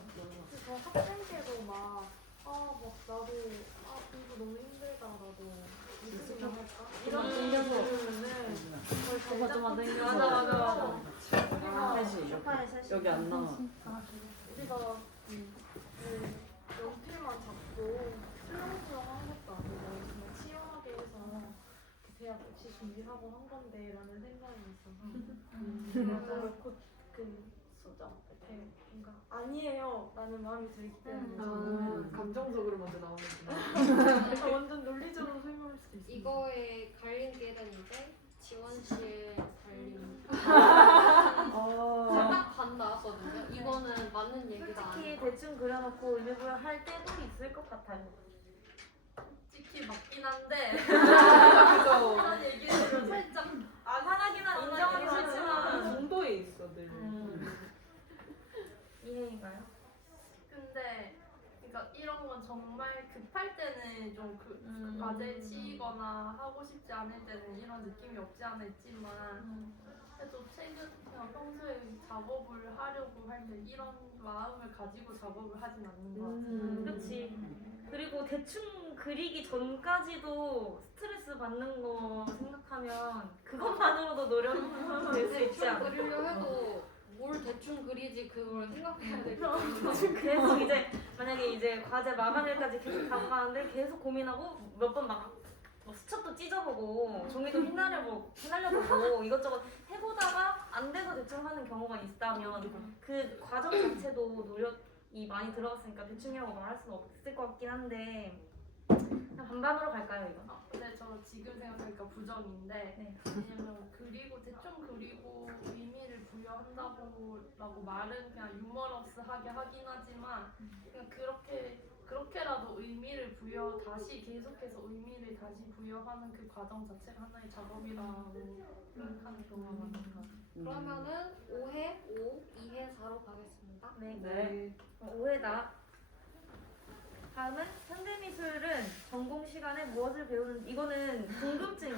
저 학생들도 막 나도 공부 너무 힘들다 나도 무슨 일 할까 이런 당겨서. 얘기를 오빠 좀만 당겨. 우리가 셋이 이렇게. 여기 안 나와. 우리가 연필만 잡고 슬렁슬렁 한 것도 아니고 그냥 치열하게 해서 대학 입시 준비하고 한 건데 라는 생각이 있어서 그래서 곧그 수정 이렇게 뭔가 아니에요 라는 마음이 들기 때문에 저는 감정적으로 먼저 나오는구나. 완전 논리적으로 설명할 수도 있어요. 이거의 갈림길은 이제 지원 씨의 갈림. 딱반 나왔거든요. 이거는 맞는 얘기가 솔직히 아니고. 대충 그려놓고 의미부여할 때도 있을 것 같아요. 솔직히 맞긴 한데 그래서 그런 얘기를 살짝 안 하긴 인정하기 싫지만 정도에 있어 늘. 이해인가요? 근데 그러니까 이런 건 정말 급할 때는 좀 과제에 치이거나 하고 싶지 않을 때는 이런 느낌이 없지 않아 있지만 그래도 최근 그냥 평소에 작업을 하려고 할 때 이런 마음을 가지고 작업을 하진 않는 것 같아요. 그렇지. 그리고 대충 그리기 전까지도 스트레스 받는 거 생각하면 그것만으로도 노력될 수 있지 대충 않아? 그리려 해도 뭘 대충 그리지 그걸 생각해야 되기 어, 때문에. 계속 이제 만약에 이제 과제 마감일까지 계속 가고 가는데 계속 고민하고 몇 번 막 수첩도 찢어보고 종이도 휘날려보고 이것저것 해보다가 안 돼서 대충 하는 경우가 있다면 그 과정 자체도 노력이 많이 들어갔으니까 대충이라고 말할 수는 없을 것 같긴 한데 그냥 반반으로 갈까요 이거? 근데 저 지금 생각하니까 부정인데 네. 왜냐면 대충 그리고 의미를 부여한다고 말은 그냥 유머러스하게 하긴 하지만 그냥 그렇게라도 의미를 다시 계속해서 의미를 다시 부여하는 그 과정 자체가 하나의 작업이라고 생각하는 경우가 많은 것 같아요. 그러면은 5회 5, 2회 4로 가겠습니다. 네. 네. 오해다. 다음은 현대미술은 전공 시간에 무엇을 배우는 이거는 궁금증이에요.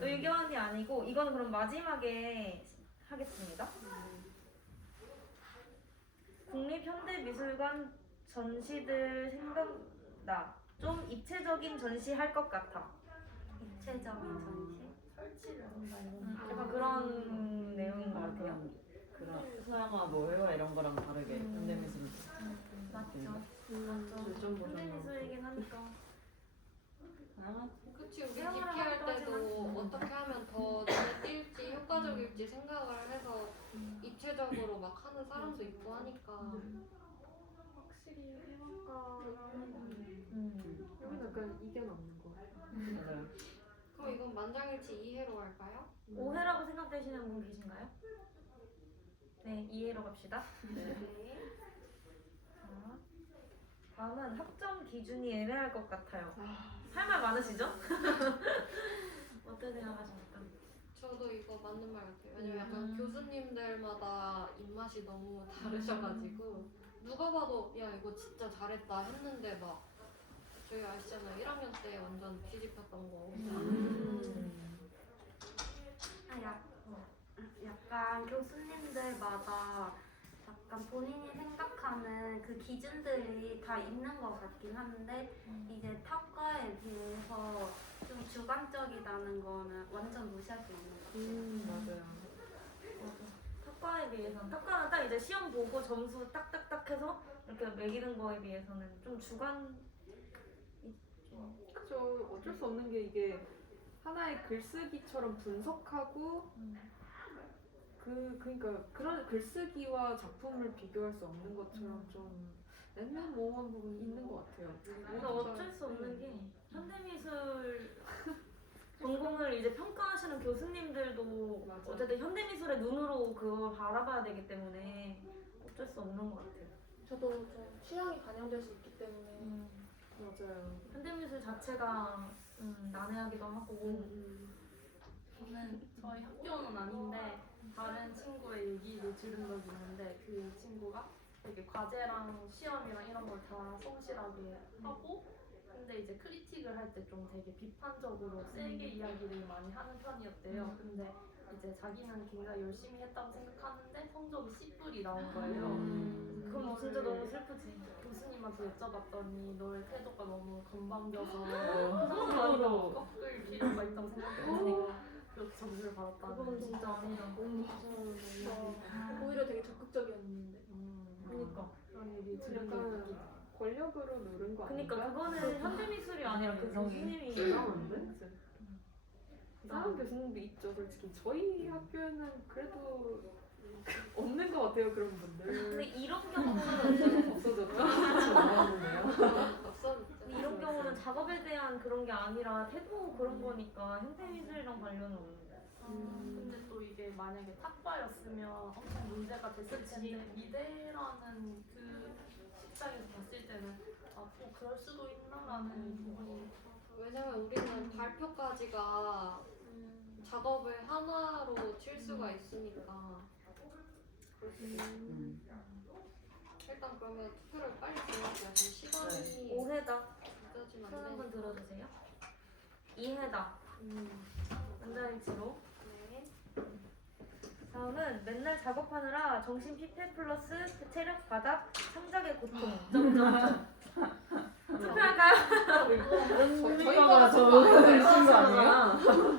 의견이 아니고 이거는 그럼 마지막에 하겠습니다. 국립현대미술관 전시들 생각나. 좀 입체적인 전시 할 것 같아. 입체적인 전시. 설치를 한다 이런 약간 그런 내용인 것 같아요. 그런 서양화 뭐 회화 이런 거랑 다르게 현대미술. 맞죠. 현대미술이긴 하니까. 그치, 우리 생각을 DP 할 하기도 때도 어떻게 하면 더 눈에 띌지 효과적일지 생각을 해서 입체적으로 막 하는 사람도 있고 하니까. 확실히 해볼까라는 여기 약간 이견 없는 거. 맞아요. 그럼 이건 만장일치 2회로 할까요? 오해라고 생각되시는 분 계신가요? 네, 이해로 갑시다. 자, 다음은 학점 기준이 애매할 것 같아요. 할 말 많으시죠? 어떻게 생각하십니까? 저도 이거 맞는 말 같아요. 왜냐면 약간 교수님들마다 입맛이 너무 다르셔가지고 누가 봐도 야 이거 진짜 잘했다 했는데 막 저희 아시잖아요. 1학년 때 완전 뒤집혔던 거. 약간 교수님들마다 약간 본인이 생각하는 그 기준들이 다 있는 것 같긴 한데 이제 탁과에 비해서 좀 주관적이라는 거는 완전 무시할 수 없는 것 같아요. 맞아요. 탁과에 비해서는 탁과는 딱 이제 시험 보고 점수 딱딱딱 해서 이렇게 매기는 거에 비해서는 좀 주관 그죠. 어쩔 수 없는 게 이게 하나의 글쓰기처럼 분석하고 그러니까 그런 글쓰기와 작품을 비교할 수 없는 것처럼 좀 애매모호한 부분이 있는 것 같아요. 근데 어쩔 수 없는 게 현대미술 전공을 이제 평가하시는 교수님들도 맞아. 어쨌든 현대미술의 눈으로 그걸 바라봐야 되기 때문에 어쩔 수 없는 것 같아요. 저도 좀 취향이 반영될 수 있기 때문에 맞아요. 현대미술 자체가 난해하기도 하고 저는 저희 학교는 아닌데 다른 친구의 얘기를 들은 적이 있는데 그 친구가 되게 과제랑 시험이랑 이런 걸 다 성실하게 하고 근데 이제 크리틱을 할 때 좀 되게 비판적으로 세게 이야기를 많이 하는 편이었대요. 근데 이제 자기는 굉장히 열심히 했다고 생각하는데 성적이 C뿔이 나온 거예요. 그건 진짜 너무 슬프지. 교수님한테 여쭤봤더니 너의 태도가 너무 건방져서 서로 꺾을 필요가 있다고 생각했으니까 그렇게 점수를 받았다는 그건 진짜 아니다. 오히려 되게 적극적이었는데 그니까. 그런 얘기 들은 적이 약간 있긴 해요. 권력으로 누른 거 아닐까? 그니까 그거는 현대미술이 아니라 그 교수님이 이상한데? 이상한 교수님도 있죠, 솔직히. 저희 학교에는 그래도 없는 것 같아요, 그런 분들. 근데 이런 경우는 없어졌죠? 근데 이런 경우는 작업에 대한 그런 게 아니라 태도 그런 거니까 현대미술이랑 관련은 없는 거야. 근데 또 이게 만약에 탁과였으면 엄청 문제가 됐을 텐데 미대라는 그 식장에서 봤을 때는 또 그럴 수도 있나라는 부분이 왜냐면 우리는 발표까지가 작업을 하나로 칠 수가 있으니까. 일단 그러면 투표를 빨리 진행할게요. 지금 시간이 오해다. 늦어지면 손 안 한번 되니까. 들어주세요. 이해다. 앉아있지로. 네. 다음은 맨날 작업하느라 정신 피폐 플러스 체력 바닥 창작의 고통. 점점점. 투표할까요? 저희가 저거 내신 거 아니야?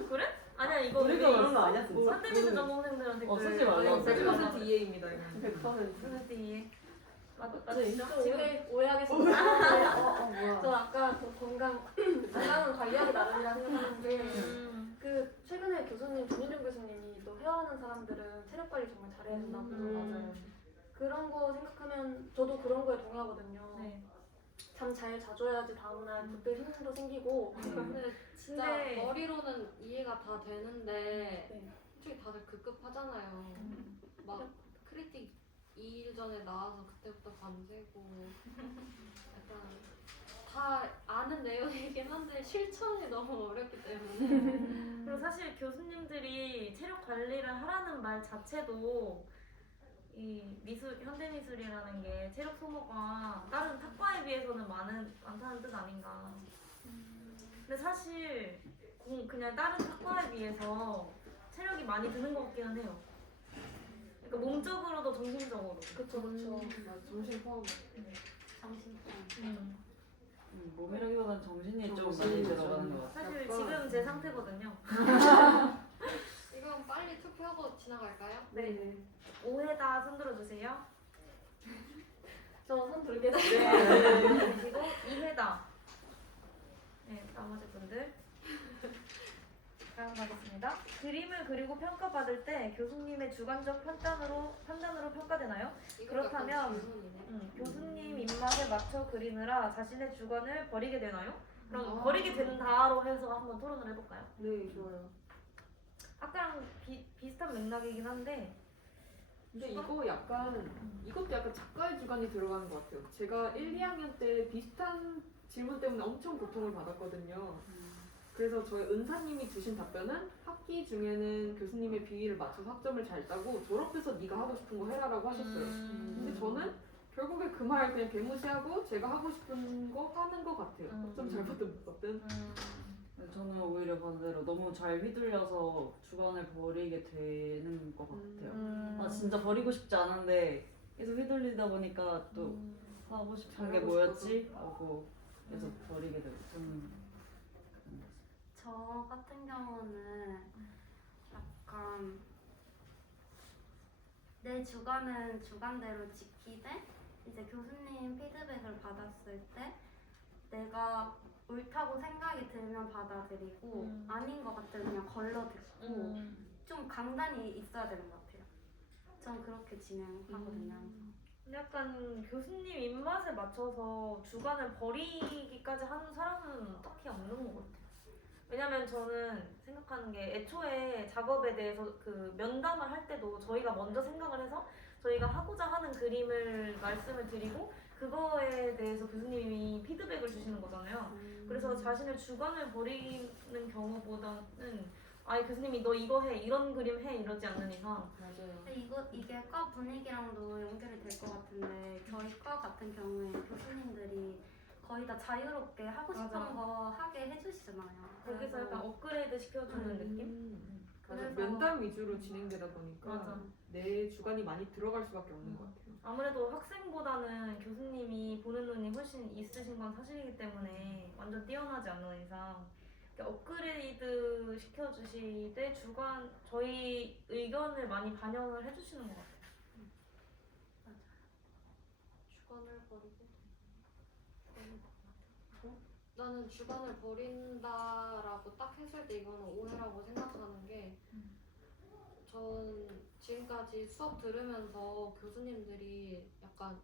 그래? 아니야 이거 우리가 그런 거 아니야 진짜? 현대미술 전공생들한테 댓글. 쓰지 말라고. 100% 이해입니다, 이거. 100%. 100% 이해. 맞죠? 좀 오해하겠습니다. 뭐야? 저 아까 그 건강은 관리하기 나름이라 생각하는 게 음. 그 최근에 교수님 조민정 교수님이 또 헤어하는 사람들은 체력 관리 정말 잘해야 된다고 맞아요. 그런 거 생각하면 저도 그런 거에 동의하거든요. 네. 잠 잘 자줘야지 다음날 그때 힘도 생기고 근데 진짜 근데- 머리로는 이해가 다 되는데 네. 솔직히 다들 급급하잖아요. 막 크리틱 2일 전에 나와서 그때부터 밤새고 약간 다 아는 내용이긴 한데 실천이 너무 어렵기 때문에 그리고 사실 교수님들이 체력 관리를 하라는 말 자체도 이 현대미술이라는 게 체력 소모가 다른 탁과에 비해서는 많다는 뜻 아닌가. 근데 사실 그냥 다른 탁과에 비해서 체력이 많이 드는 것 같기는 해요. 그러니까 몸적으로도 정신적으로. 그쵸. 정신 포함. 몸이라기보다는 정신이 좀 많이 정신이 들어가는 것 같아. 사실 지금 제 상태거든요. 지금 빨리 투표하고 지나갈까요? 네. 오해다 손 들어주세요. 저 손 들겠습니다. 그리고 이해다. 네, 나머지 분들. 다음 가겠습니다. 그림을 그리고 평가받을 때 교수님의 주관적 판단으로 평가되나요? 이거 그렇다면- 약간 질문이네. 교수님 입맛에 맞춰 그리느라 자신의 주관을 버리게 되나요? 그럼 아. 버리게 된다로 해서 한번 토론을 해볼까요? 네, 좋아요. 아까랑 비슷한 맥락이긴 한데 근데 이거 이것도 약간 작가의 주관이 들어가는 것 같아요. 제가 1, 2학년 때 비슷한 질문 때문에 엄청 고통을 받았거든요. 그래서 저희 은사님이 주신 답변은 학기 중에는 교수님의 비위를 맞춰서 학점을 잘 따고 졸업해서 네가 하고 싶은 거 해라라고 하셨어요. 근데 저는 결국에 그 말 그냥 개무시하고 제가 하고 싶은 거 하는 것 같아요. 학점 잘 받든 못 받든. 저는 오히려 반대로 너무 잘 휘둘려서 주관을 버리게 되는 것 같아요. 아 진짜 버리고 싶지 않은데 계속 휘둘리다 보니까 또 하고 싶은 게 잘하고 뭐였지? 하고 계속 버리게 되고 저는 저 같은 경우는 약간 내 주관은 주관대로 지키되 이제 교수님 피드백을 받았을 때 내가 옳다고 생각이 들면 받아들이고 아닌 것 같으면 그냥 걸러듣고 좀 강단이 있어야 되는 것 같아요. 전 그렇게 진행하거든요. 근데 약간 교수님 입맛에 맞춰서 주관을 버리기까지 하는 사람은 딱히 없는 것 같아요. 왜냐면 저는 생각하는 게 애초에 작업에 대해서 그 면담을 할 때도 저희가 먼저 생각을 해서 저희가 하고자 하는 그림을 말씀을 드리고 그거에 대해서 교수님이 피드백을 주시는 거잖아요. 그래서 자신의 주관을 버리는 경우보다는 아예 교수님이 너 이거 해 이런 그림 해 이러지 않는 이상 맞아요. 근데 이게 과 분위기랑도 연결이 될 것 같은데 저희 과 같은 경우에 교수님들이 거의 다 자유롭게 하고 싶은 맞아. 거 하게 해주시잖아요. 거기서 그래서 약간 업그레이드 시켜주는 느낌? 맞아. 그래서- 면담 위주로 진행되다 보니까 맞아. 내 주관이 많이 들어갈 수밖에 없는 것 같아요. 아무래도 학생보다는 교수님이 보는 눈이 훨씬 있으신 건 사실이기 때문에 완전 뛰어나지 않는 이상 이렇게 업그레이드 시켜주시되 저희 의견을 많이 반영을 해주시는 것 같아요. 주관을 버리게 나는 주관을 버린다라고 딱 했을 때 이거는 오해라고 생각하는 게 전 지금까지 수업 들으면서 교수님들이 약간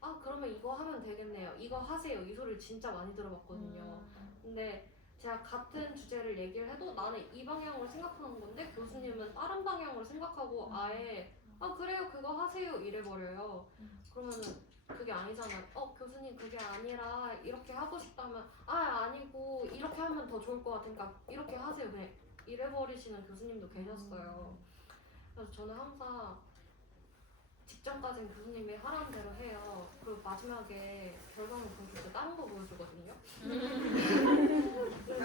아 그러면 이거 하면 되겠네요 이거 하세요 이 소리를 진짜 많이 들어봤거든요. 근데 제가 같은 주제를 얘기를 해도 나는 이 방향으로 생각하는 건데 교수님은 다른 방향으로 생각하고 아예 아 그래요 그거 하세요 이래버려요. 그러면은 그게 아니잖아요. 교수님 그게 아니라 이렇게 하고 싶다면 아니고 이렇게 하면 더 좋을 것 같으니까 이렇게 하세요 그냥 이래버리시는 교수님도 계셨어요. 그래서 저는 항상 직전까지는 교수님이 하라는 대로 해요. 그리고 마지막에 결과물 보여줄 때 다른 거 보여주거든요.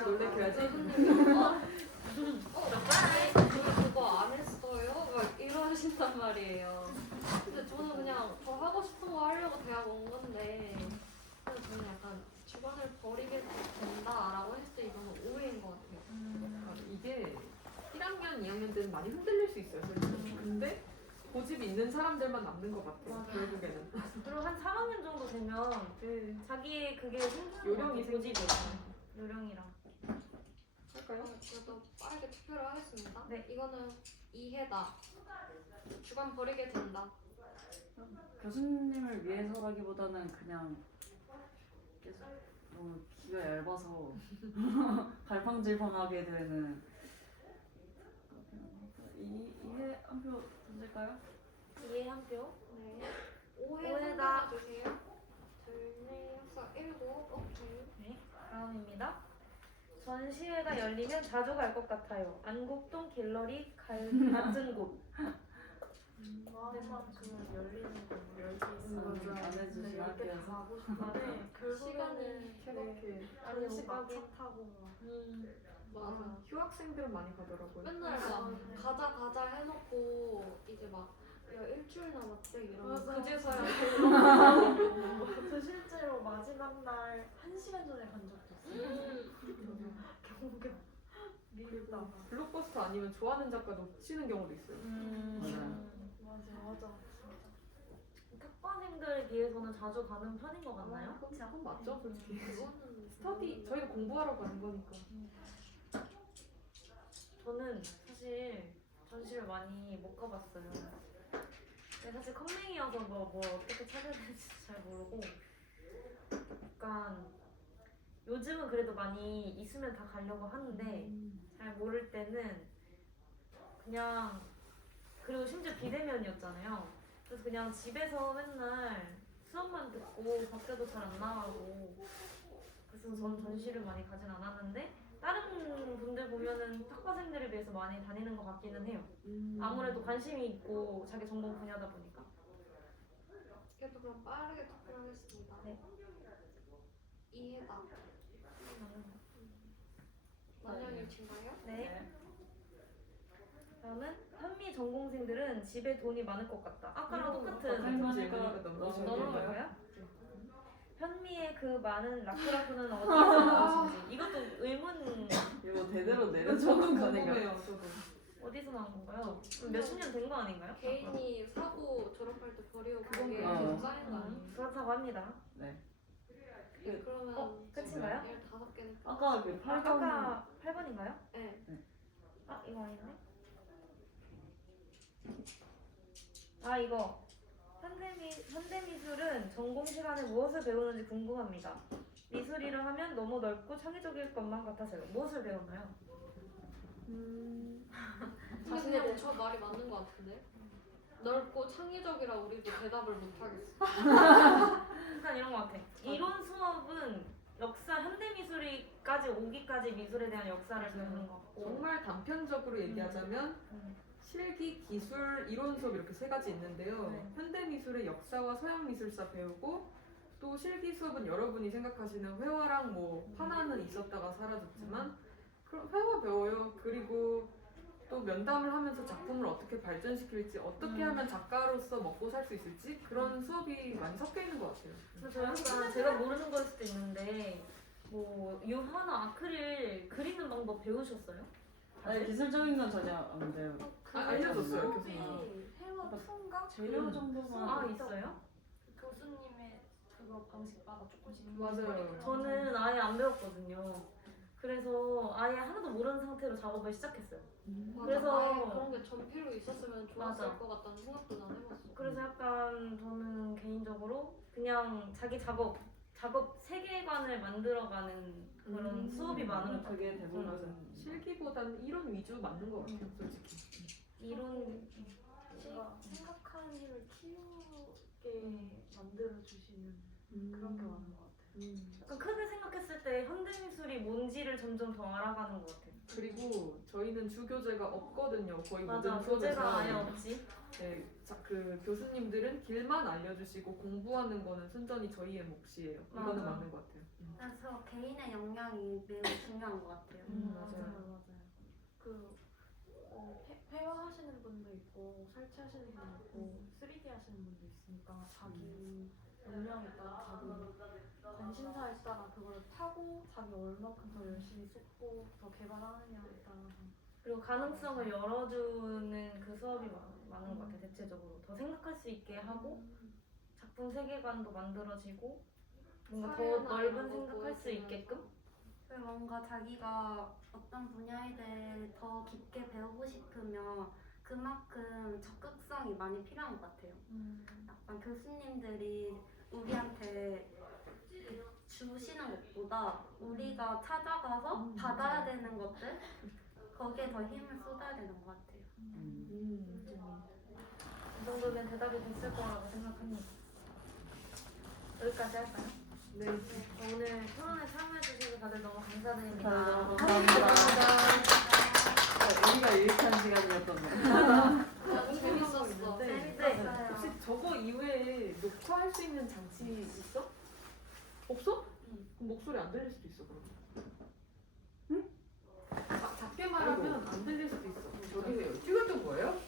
놀래켜야지. 교수님이 그거 안 했어요? 막 이러신단 말이에요. 근데 저는 그냥 저 하고 싶은 거 하려고 대학 온 건데 그래서 저는 약간 주관을 버리게 된다라고 했을 때 이거는 오해인 것 같아요. 이게 1학년, 2학년 때는 많이 흔들릴 수 있어요. 솔직히. 근데 고집이 있는 사람들만 남는 것 같아요. 맞아. 결국에는. 그리고 한 3학년 정도 되면 네. 자기의 그게 생기는 요령이 것 같아요. 고집이. 요령이랑. 할까요? 그래도 빠르게 투표를 하겠습니다. 네. 이거는 이해다. 주관 버리게 된다. 교수님을 위해서라기보다는 그냥 계속 너무 귀가 얇아서 갈팡질팡하게 되는 이해 한 표 던질까요? 이해 한 표. 네. 오해 오해다. 선택해 주세요. 둘, 넷, 여섯, 일곱. 오케이. 네, 다음입니다. 전시회가 열리면 자주 갈 것 같아요. 안국동 갤러리 같은 곳. 그만큼 열리는 거 열게 있어요. 안 해주신 학교에서 가고 싶은데 결국에는 케바케. 아니 시간이- 막차 타고 막 맞아. 휴학생들은 많이 가더라고요. 맨날 막 가자 해놓고 이제 막 야 일주일 남았대 이러면 맞아. 그제서야 저 실제로 마지막 날 1시간 전에 간 적도 있어요. 겨우겨우 밀다가 블록버스터 아니면 좋아하는 작가 놓치는 경우도 있어요. 맞아. 학과생들에 비해서는 자주 가는 편인 것 같나요? 그건 맞죠, 솔직히. 그거는 스터디 저희가 공부하러 가는 거니까. 저는 사실 전시를 많이 못 가봤어요. 근데 사실 컴맹이어서 뭐 어떻게 찾아야 될지 잘 모르고 약간 요즘은 그래도 많이 있으면 다 가려고 하는데 잘 모를 때는 그냥 그리고 심지어 비대면이었잖아요. 그래서 그냥 집에서 맨날 수업만 듣고 밖에도 잘 안 나가고 그래서 전 전시를 많이 가진 않았는데 다른 분들 보면은 학과생들에 비해서 많이 다니는 것 같기는 해요. 아무래도 관심이 있고 자기 전공 분야다 보니까. 그래도 그럼 빠르게 투표하겠습니다. 네. 이해다. 만약일치인가요? 네. 다음은 현미 전공생들은 집에 돈이 많을 것 같다. 아까랑 똑같은 할머니가 넘어갈까요? 현미의 그 많은 라쿠라쿠는 어디서 나오신지 이것도 의문 이거 대대로 내려주는 거 아닌가요? 궁금해요, 저도. 어디서 나온 건가요? 몇십 년 된 거 아닌가요? 개인이 사고 졸업할 때 버리고 그게 그래요. 계속 쌓인 거 아니에요? 그렇다고 합니다. 네. 그러면 끝인가요? 15개는 아까 그 8번 아까 8번인가요? 네. 아 이거 아닌데? 아 이거 현대미술은 전공 시간에 무엇을 배우는지 궁금합니다. 미술이라 하면 너무 넓고 창의적일 것만 같아서요. 무엇을 배웠나요? 근데 그냥 저 말이 맞는 것 같은데. 넓고 창의적이라 우리도 대답을 못 하겠어. 약간 이런 것 같아. 이론 수업은 역사 현대미술까지 오기까지 미술에 대한 역사를 배우는 것 같고. 정말 단편적으로 얘기하자면 실기, 기술, 이론 수업 이렇게 세 가지 있는데요. 네. 현대미술의 역사와 서양미술사 배우고 또 실기 수업은 여러분이 생각하시는 회화랑 뭐 판화는 있었다가 사라졌지만 그럼 회화 배워요. 그리고 또 면담을 하면서 작품을 어떻게 발전시킬지 어떻게 하면 작가로서 먹고 살 수 있을지 그런 수업이 많이 섞여 있는 것 같아요. 근데 저 약간 제가 모르는 거일 수도 있는데 뭐 유화나 아크릴 그리는 방법 배우셨어요? 아니 기술적인 건 전혀 안 돼요. 알려줬어요, 수업이 교수님. 회화 투인가? 재료 정도만. 아 있어요? 교수님의 그거 방식마다 조금씩 맞아요. 저는 아예 안 배웠거든요. 그래서 아예 하나도 모르는 상태로 작업을 시작했어요. 맞아. 그래서- 아예 그런 게 전필로 있었으면 좋았을 맞아. 것 같다는 생각도 난 해봤어. 그래서 약간 저는 개인적으로 그냥 자기 작업 세계관을 만들어가는 그런 수업이 많은 것 같아요. 그게 대부분. 실기보다는 이론 위주 맞는 것 같아요, 솔직히. 이론 제가 생각하는 힘을 키우게 만들어주시는 그런 게 많은 것 같아요. 약간 크게 생각했을 때 현대미술이 뭔지를 점점 더 알아가는 것 같아요. 그리고 저희는 주교재가 없거든요. 거의 맞아, 모든 수업에서. 교재가 아예 없지. 네, 그 교수님들은 길만 알려주시고 공부하는 거는 순전히 저희의 몫이에요. 이거는 맞아. 맞는 것 같아요. 그래서 개인의 역량이 매우 중요한 것 같아요. 맞아요. 그 회화하시는 분도 있고 설치하시는 분도 있고 3D 하시는 분도 있으니까 자기 역량에 따라 자기 관심사에 따라 그걸 타고 자기 얼마큼 더 열심히 쏟고 더 개발하느냐에 따라서 그리고 가능성을 열어주는 그 수업이 많은 것 같아요. 대체적으로 더 생각할 수 있게 하고 작품 세계관도 만들어지고 뭔가 더 사례나 넓은 이런 거 생각할 수 보여주면서. 있게끔. 그리고 뭔가 자기가 어떤 분야에 대해 더 깊게 배우고 싶으면 그만큼 적극성이 많이 필요한 것 같아요. 약간 교수님들이 우리한테 주시는 것보다 우리가 찾아가서 받아야 되는 것들 거기에 더 힘을 쏟아야 되는 것 같아요. 이 정도면 대답이 됐을 거라고 생각합니다. 여기까지 할까요? 네. 오늘 토론에 참여해주셔서 다들 너무 감사드립니다. 감사합니다. 우리가 유익한 시간이었던 너무 재밌었어. 재밌었어요. 혹시 저거 이외에 녹화할 수 있는 장치 있어? 없어? 그럼 목소리 안 들릴 수도 있어 그럼. 응? 작게 말하면 안 들릴 수도 있어. 저기 찍었던 거예요?